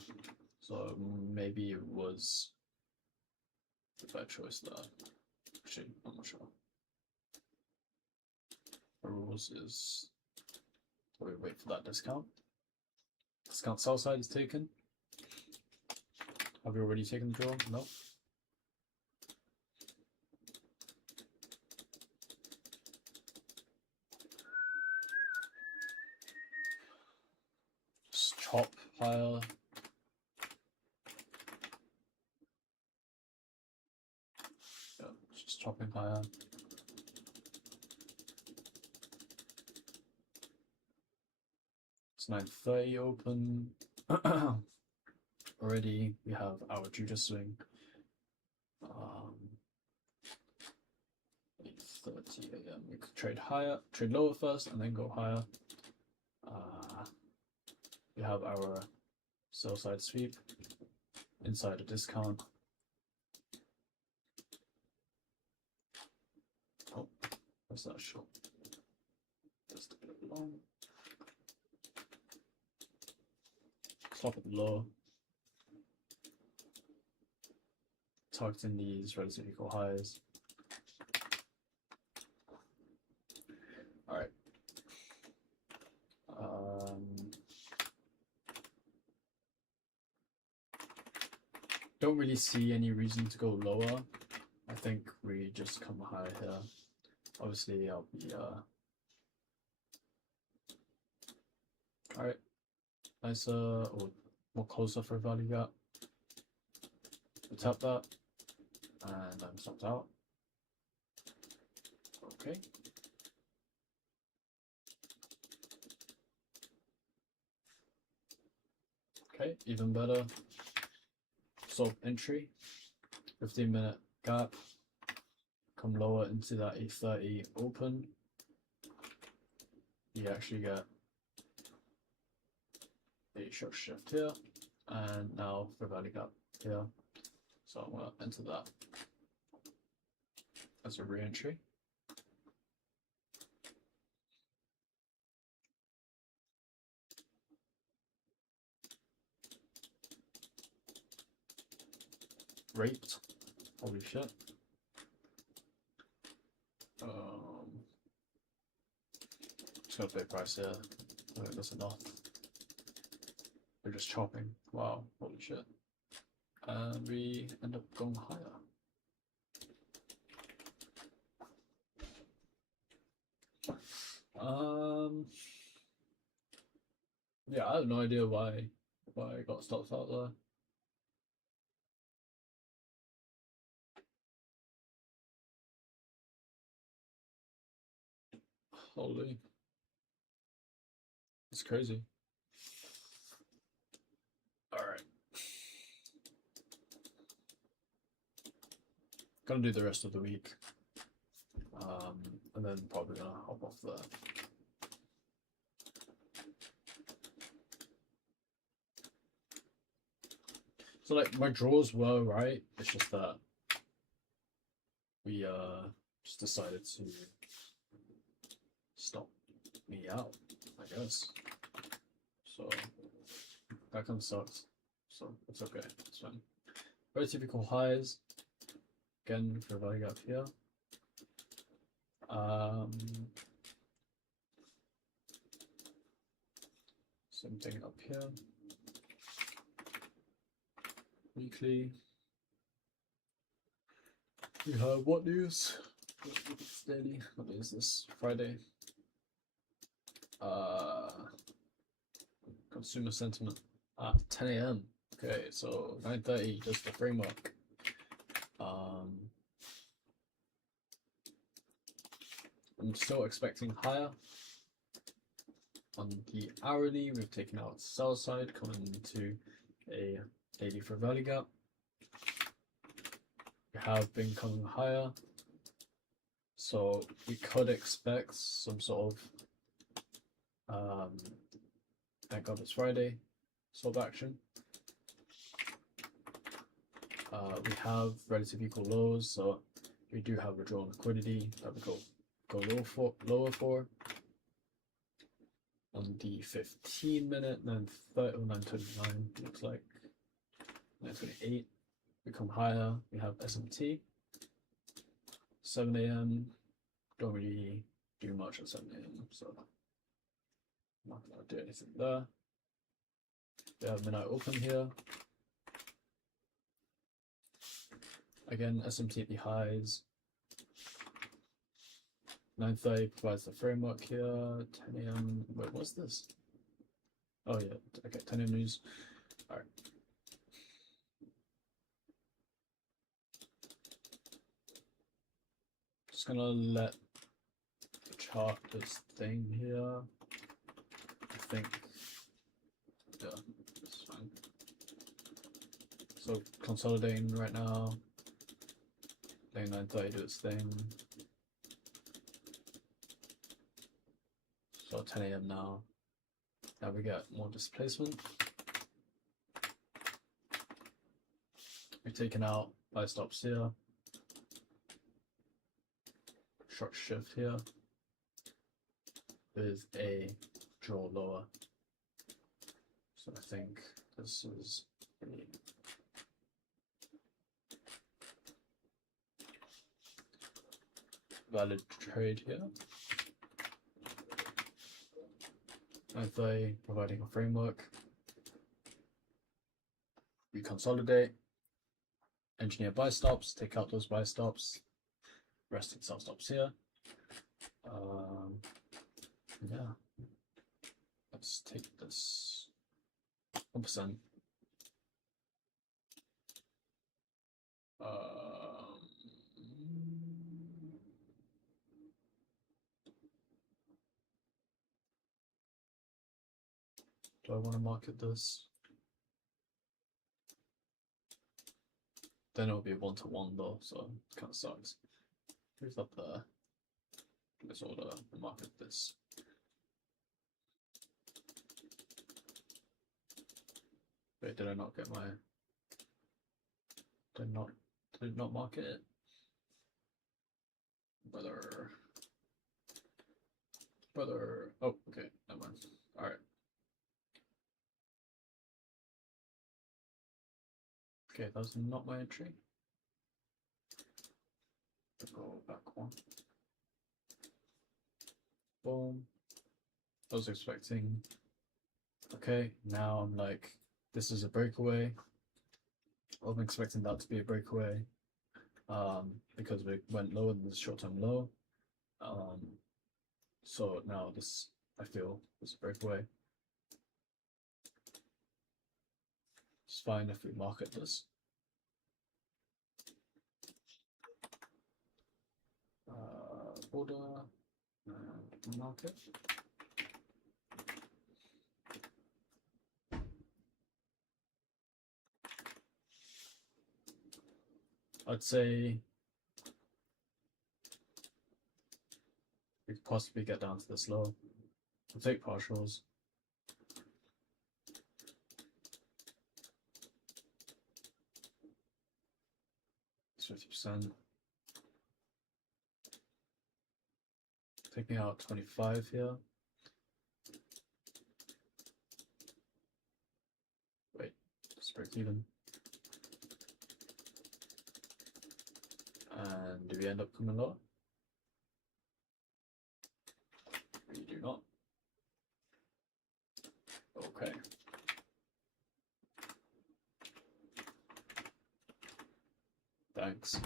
so maybe it was the bad choice there. Actually, I'm not sure. The rules is we wait for that discount. Discount sell side is taken. Have you already taken the draw? No. Just chop higher. Yeah, just chopping higher. It's 9:30 open. Already we have our Judah swing. 8:30 a.m. We could trade higher, trade lower first, and then go higher. We have our sell side sweep inside a discount. Oh, that's not short. Just a bit long. Stop at the low. Targeting these relative equal highs. All right. Don't really see any reason to go lower. I think we just come higher here. Obviously, I'll be all right. Nicer or more closer for value gap. We tap that, and I'm stopped out. Okay. Okay, even better. Stop entry, 15-minute gap, come lower into that 830 open. You actually get a short shift here, and now for value gap here. So I'm gonna enter that as a re-entry. Rate, holy shit. Just gonna pay price here. I think that's enough. We're just chopping. Wow, holy shit. And we end up going higher. Yeah, I have no idea why I got stopped out there. Holy, it's crazy. All right, gonna do the rest of the week, and then probably gonna hop off there. So like my draws were right. It's just that we just decided to stop me out, I guess. So that kind of sucks. So it's okay. It's fine. Very typical highs. Again for value gap here. Same thing up here. Weekly. We have what news? It's daily. What is this? Friday. Consumer sentiment at 10 a.m. Okay, so 9:30, just the framework. I'm still expecting higher. On the hourly, we've taken out sell side, coming into a daily for value gap. We have been coming higher, so we could expect some sort of thank God it's Friday sort of action. We have relative equal lows, so we do have withdrawal liquidity that we go lower for. On the 15-minute, 9:30 or 9:29 looks like 9:28. We come higher. We have SMT. 7 a.m. Don't really do much at 7 a.m. So I'm not gonna do anything there. We have midnight open here. Again, SMT at the highs. 9:30 provides the framework here. 10 a.m. Wait, what's this? Oh yeah, okay, 10 a.m. news. All right. Just gonna let the chart this thing here. I think, yeah, it's fine. So consolidating right now. Letting 9:30 do its thing. So 10 a.m. now. Now we get more displacement. We've taken out buy stops here. Short shift here with a draw lower. So I think this is a valid trade here. And they providing a framework. We consolidate, engineer buy stops, take out those buy stops, resting sell stops here. Yeah, let's take this 1%. Do I want to market this? then it'll be 1-to-1 though, so it kind of sucks. Who's up there? Let's order market this. Wait, did I not get my? Did not market it? Brother. Oh, okay, never mind. All right. Okay, that's not my entry. Go back one. Boom. I was expecting. Okay, now I'm like, this is a breakaway. I'm expecting that to be a breakaway, because we went lower than the short-term low. So now this, I feel, is a breakaway. It's fine if we market this. Order and market. I'd say we could possibly get down to this low. We'll take partials. It's 50%. Taking out 25 here. Wait, just break even. And do we end up coming lower? We do not. Okay. Thanks.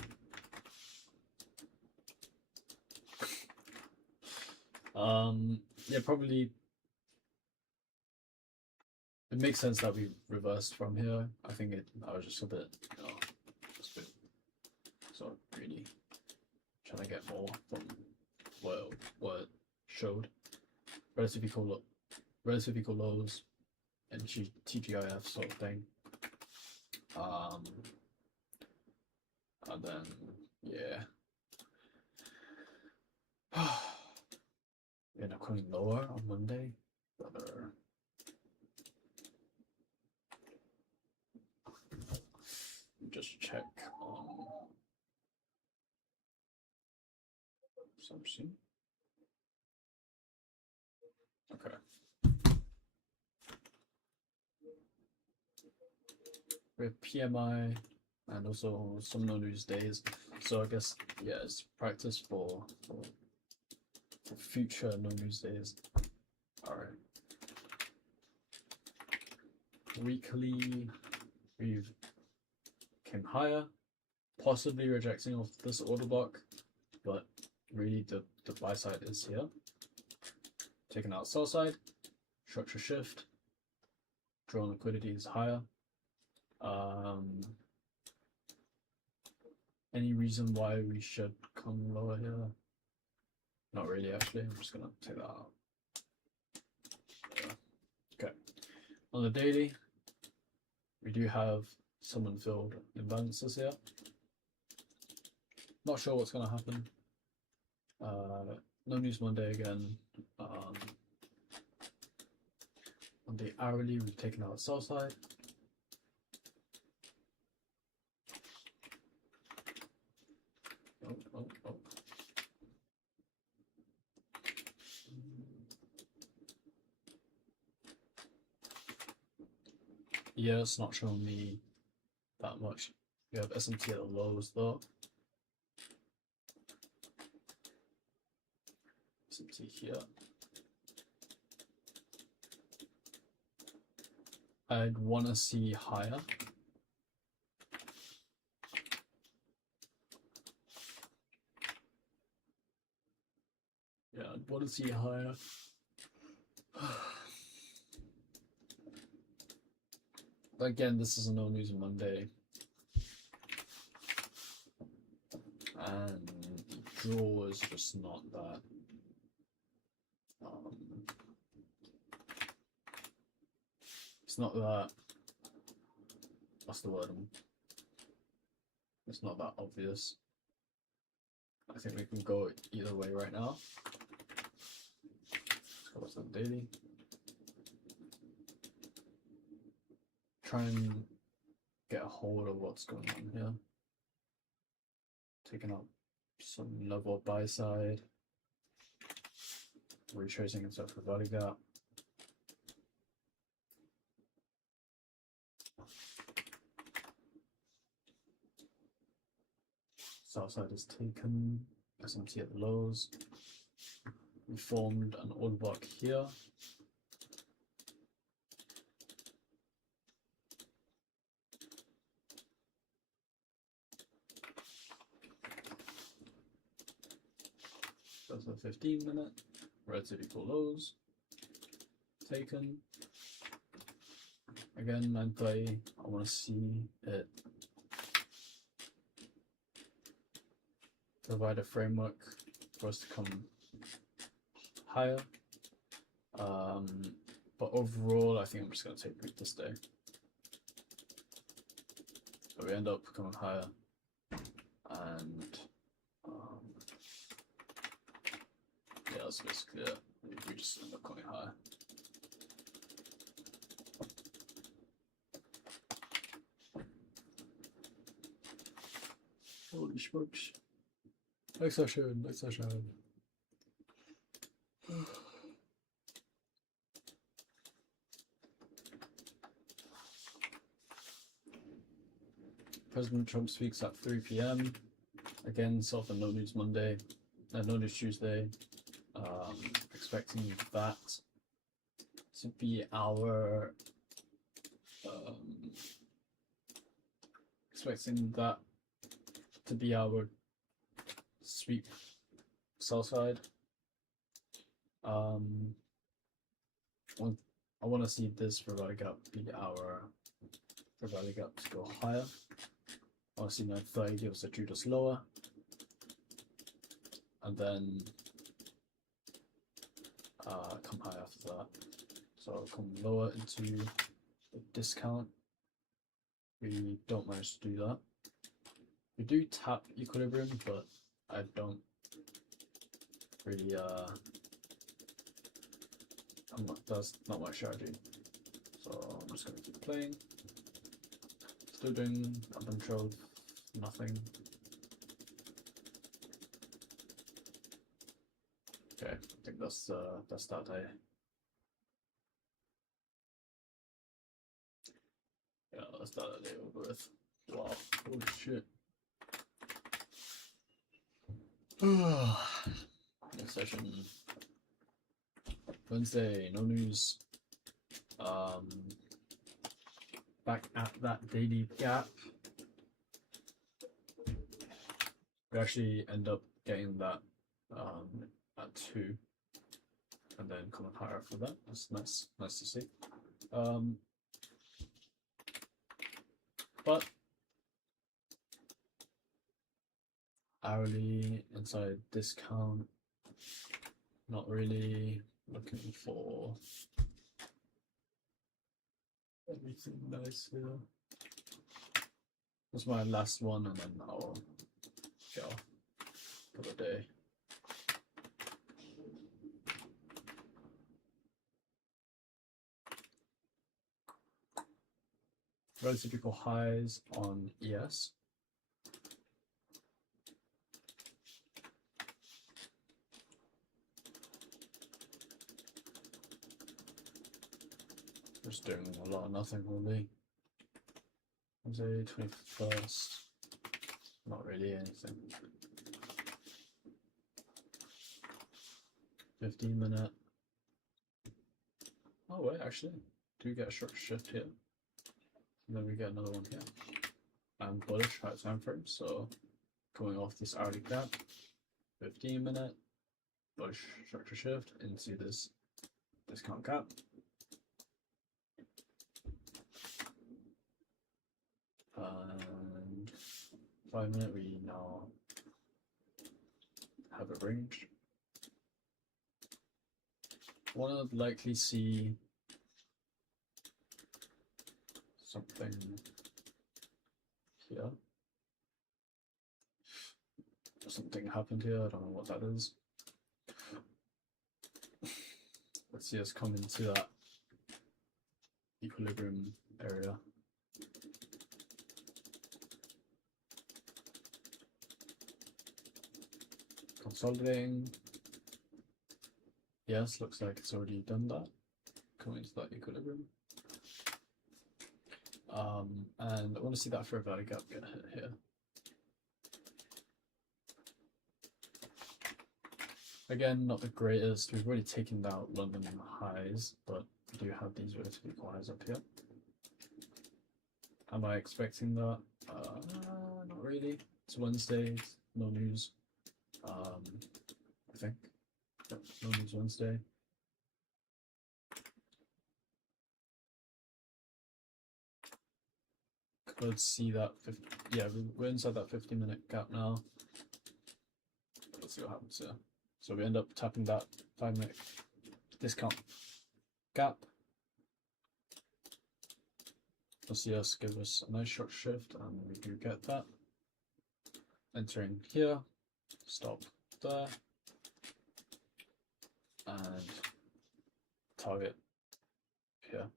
Yeah, probably it makes sense that we reversed from here. I think I was just a bit, just a bit sort of greedy, trying to get more from what it showed. Relatively cool lows and TGIF sort of thing. And then yeah. End up coming lower on Monday. Whether just check on something. Okay. We have PMI and also some no news days. So I guess yeah, it's practice for future no news days. All right. Weekly, we've came higher, possibly rejecting off this order block, but really the buy side is here. Taking out sell side, structure shift, drawn liquidity is higher. Any reason why we should come lower here? Not really, actually. I'm just gonna take that out. Okay. On the daily, we do have some unfilled imbalances here. Not sure what's gonna happen. No news Monday again. On the hourly, we've taken out sell side. Oh. Yeah, it's not showing me that much. We have SMT at the lows though. SMT here. I'd want to see higher. Yeah, I'd want to see higher. Again, this is a no news Monday. And the draw is just not that. It's not that. What's the word? It's not that obvious. I think we can go either way right now. Let's go to the daily. Try and get a hold of what's going on here. Taking up some level of buy side. Retracing himself for body gap. South side is taken. SMT at the lows. We formed an order block here. That's a 15-minute. Relative equal lows. Taken. Again, 9:30. I want to see it provide a framework for us to come higher. But overall, I think I'm just going to take root this day. So we end up coming higher, and yeah, that's basically it. We just end up coming higher. Holy smokes. Nice session, nice session. President Trump speaks at 3 p.m. Again, self and no news Monday, no news Tuesday. Expecting that to be our sweep sell side. I want to see this Ferrari gap be our Ferrari gap to go higher. I want to see 9:30 give us a Judas lower, and then come high after that. So come lower into the discount. We don't manage to do that. We do tap equilibrium, but I don't really that's not my strategy. So I'm just gonna keep playing. Still doing a bunch of nothing. Okay, I think that's that day. Yeah, that's that day over with. Wow, holy shit. Next session. Wednesday, no news. Back at that daily gap. We actually end up getting that at 2, and then coming higher for that. That's nice to see. But hourly inside discount, not really looking for anything nice here. That's my last one, and then I'll go for the day. Very typical highs on ES. Just doing a lot of nothing really. Wednesday 21st. Not really anything. 15-minute. Oh wait, actually, do get a short shift here. And then we get another one here. I'm bullish high time frame, so going off this hourly gap, 15-minute bullish structure shift into this discount gap. And 5-minute, we now have a range. Want to likely see something here. something happened here. I don't know what that is. Let's see us come into that equilibrium area. Consolidating. Yes, looks like it's already done that. Coming into that equilibrium. And I want to see that fair value gap get hit here. Again, not the greatest. We've already taken out London highs, but we do have these relatively equal highs up here. Am I expecting that? Not really. It's Wednesday, no news. I think. Yep, no news Wednesday. Could see that. Yeah, we're inside that 50-minute gap now. Let's see what happens here. So we end up tapping that 5-minute discount gap. You'll see us give us a nice short shift, and we do get that. Entering here, stop there, and target here.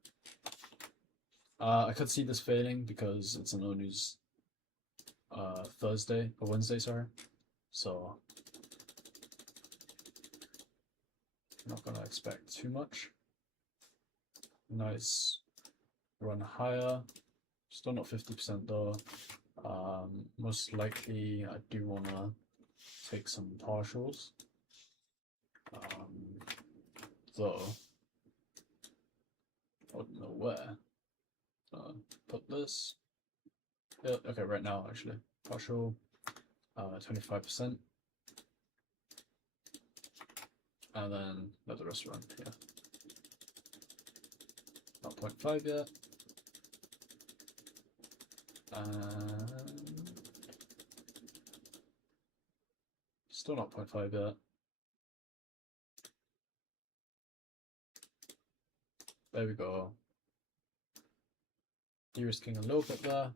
I could see this failing because it's an no news Thursday or Wednesday, sorry. So not gonna expect too much. Nice run higher, still not 50% though. Most likely I do wanna take some partials. Though I don't know where. Put this. Yeah, okay, right now actually. Partial 25%. And then let the rest run here. Not 0.5 yet. And still not 0.5 yet. There we go. De-risking a little bit there.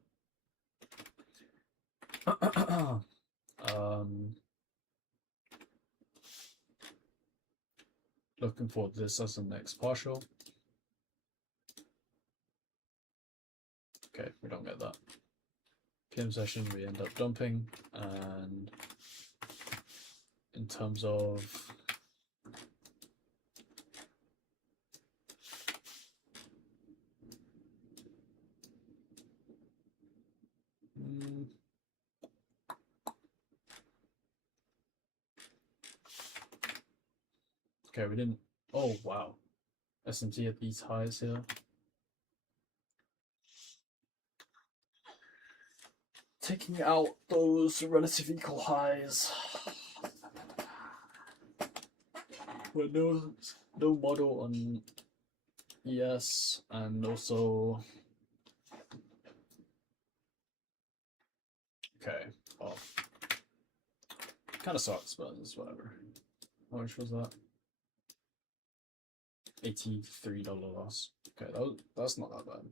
Looking for this as the next partial. Okay, we don't get that. PM session, we end up dumping, and in terms of okay, we didn't. Oh wow, S&T at these highs here. Taking out those relative equal highs. With no model on ES, and also okay, well, kind of sucks, but it's whatever. How much was that? $83 loss. Okay, that's not that bad.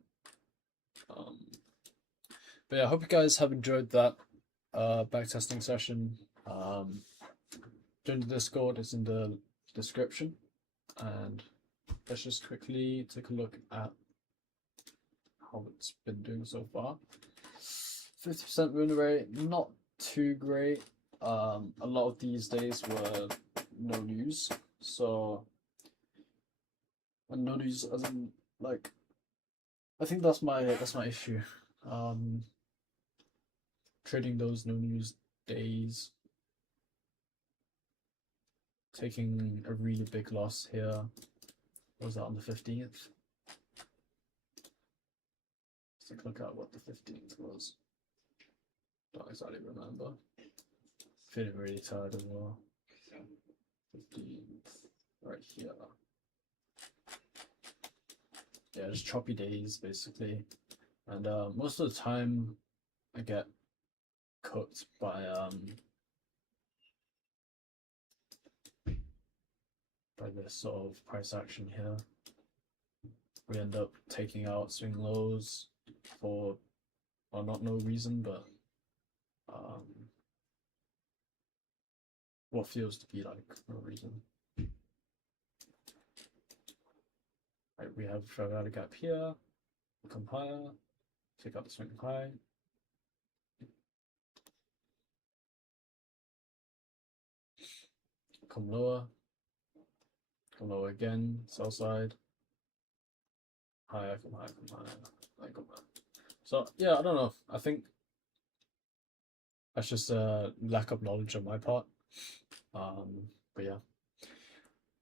But yeah, I hope you guys have enjoyed that backtesting session. Join the Discord, it's in the description, and let's just quickly take a look at how it's been doing so far. 50% win rate, not too great. A lot of these days were no news, so and no news as in like I think that's my issue. Trading those no news days, taking a really big loss here. What was that on the 15th? Let's take a look at what the 15th was. Don't exactly remember. Feeling really tired as well. 15th, right here. Yeah, just choppy days basically, and most of the time I get cooked by this sort of price action here. We end up taking out swing lows for, well, not no reason, but what feels to be like no reason. Right, we have a gap here, come higher, take out the swing high. Come lower again, sell side, higher, come higher, come higher. So yeah, I don't know. I think that's just a lack of knowledge on my part. But yeah.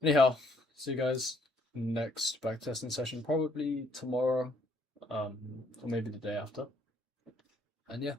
Anyhow, see you guys next backtesting session, probably tomorrow, or maybe the day after. And yeah.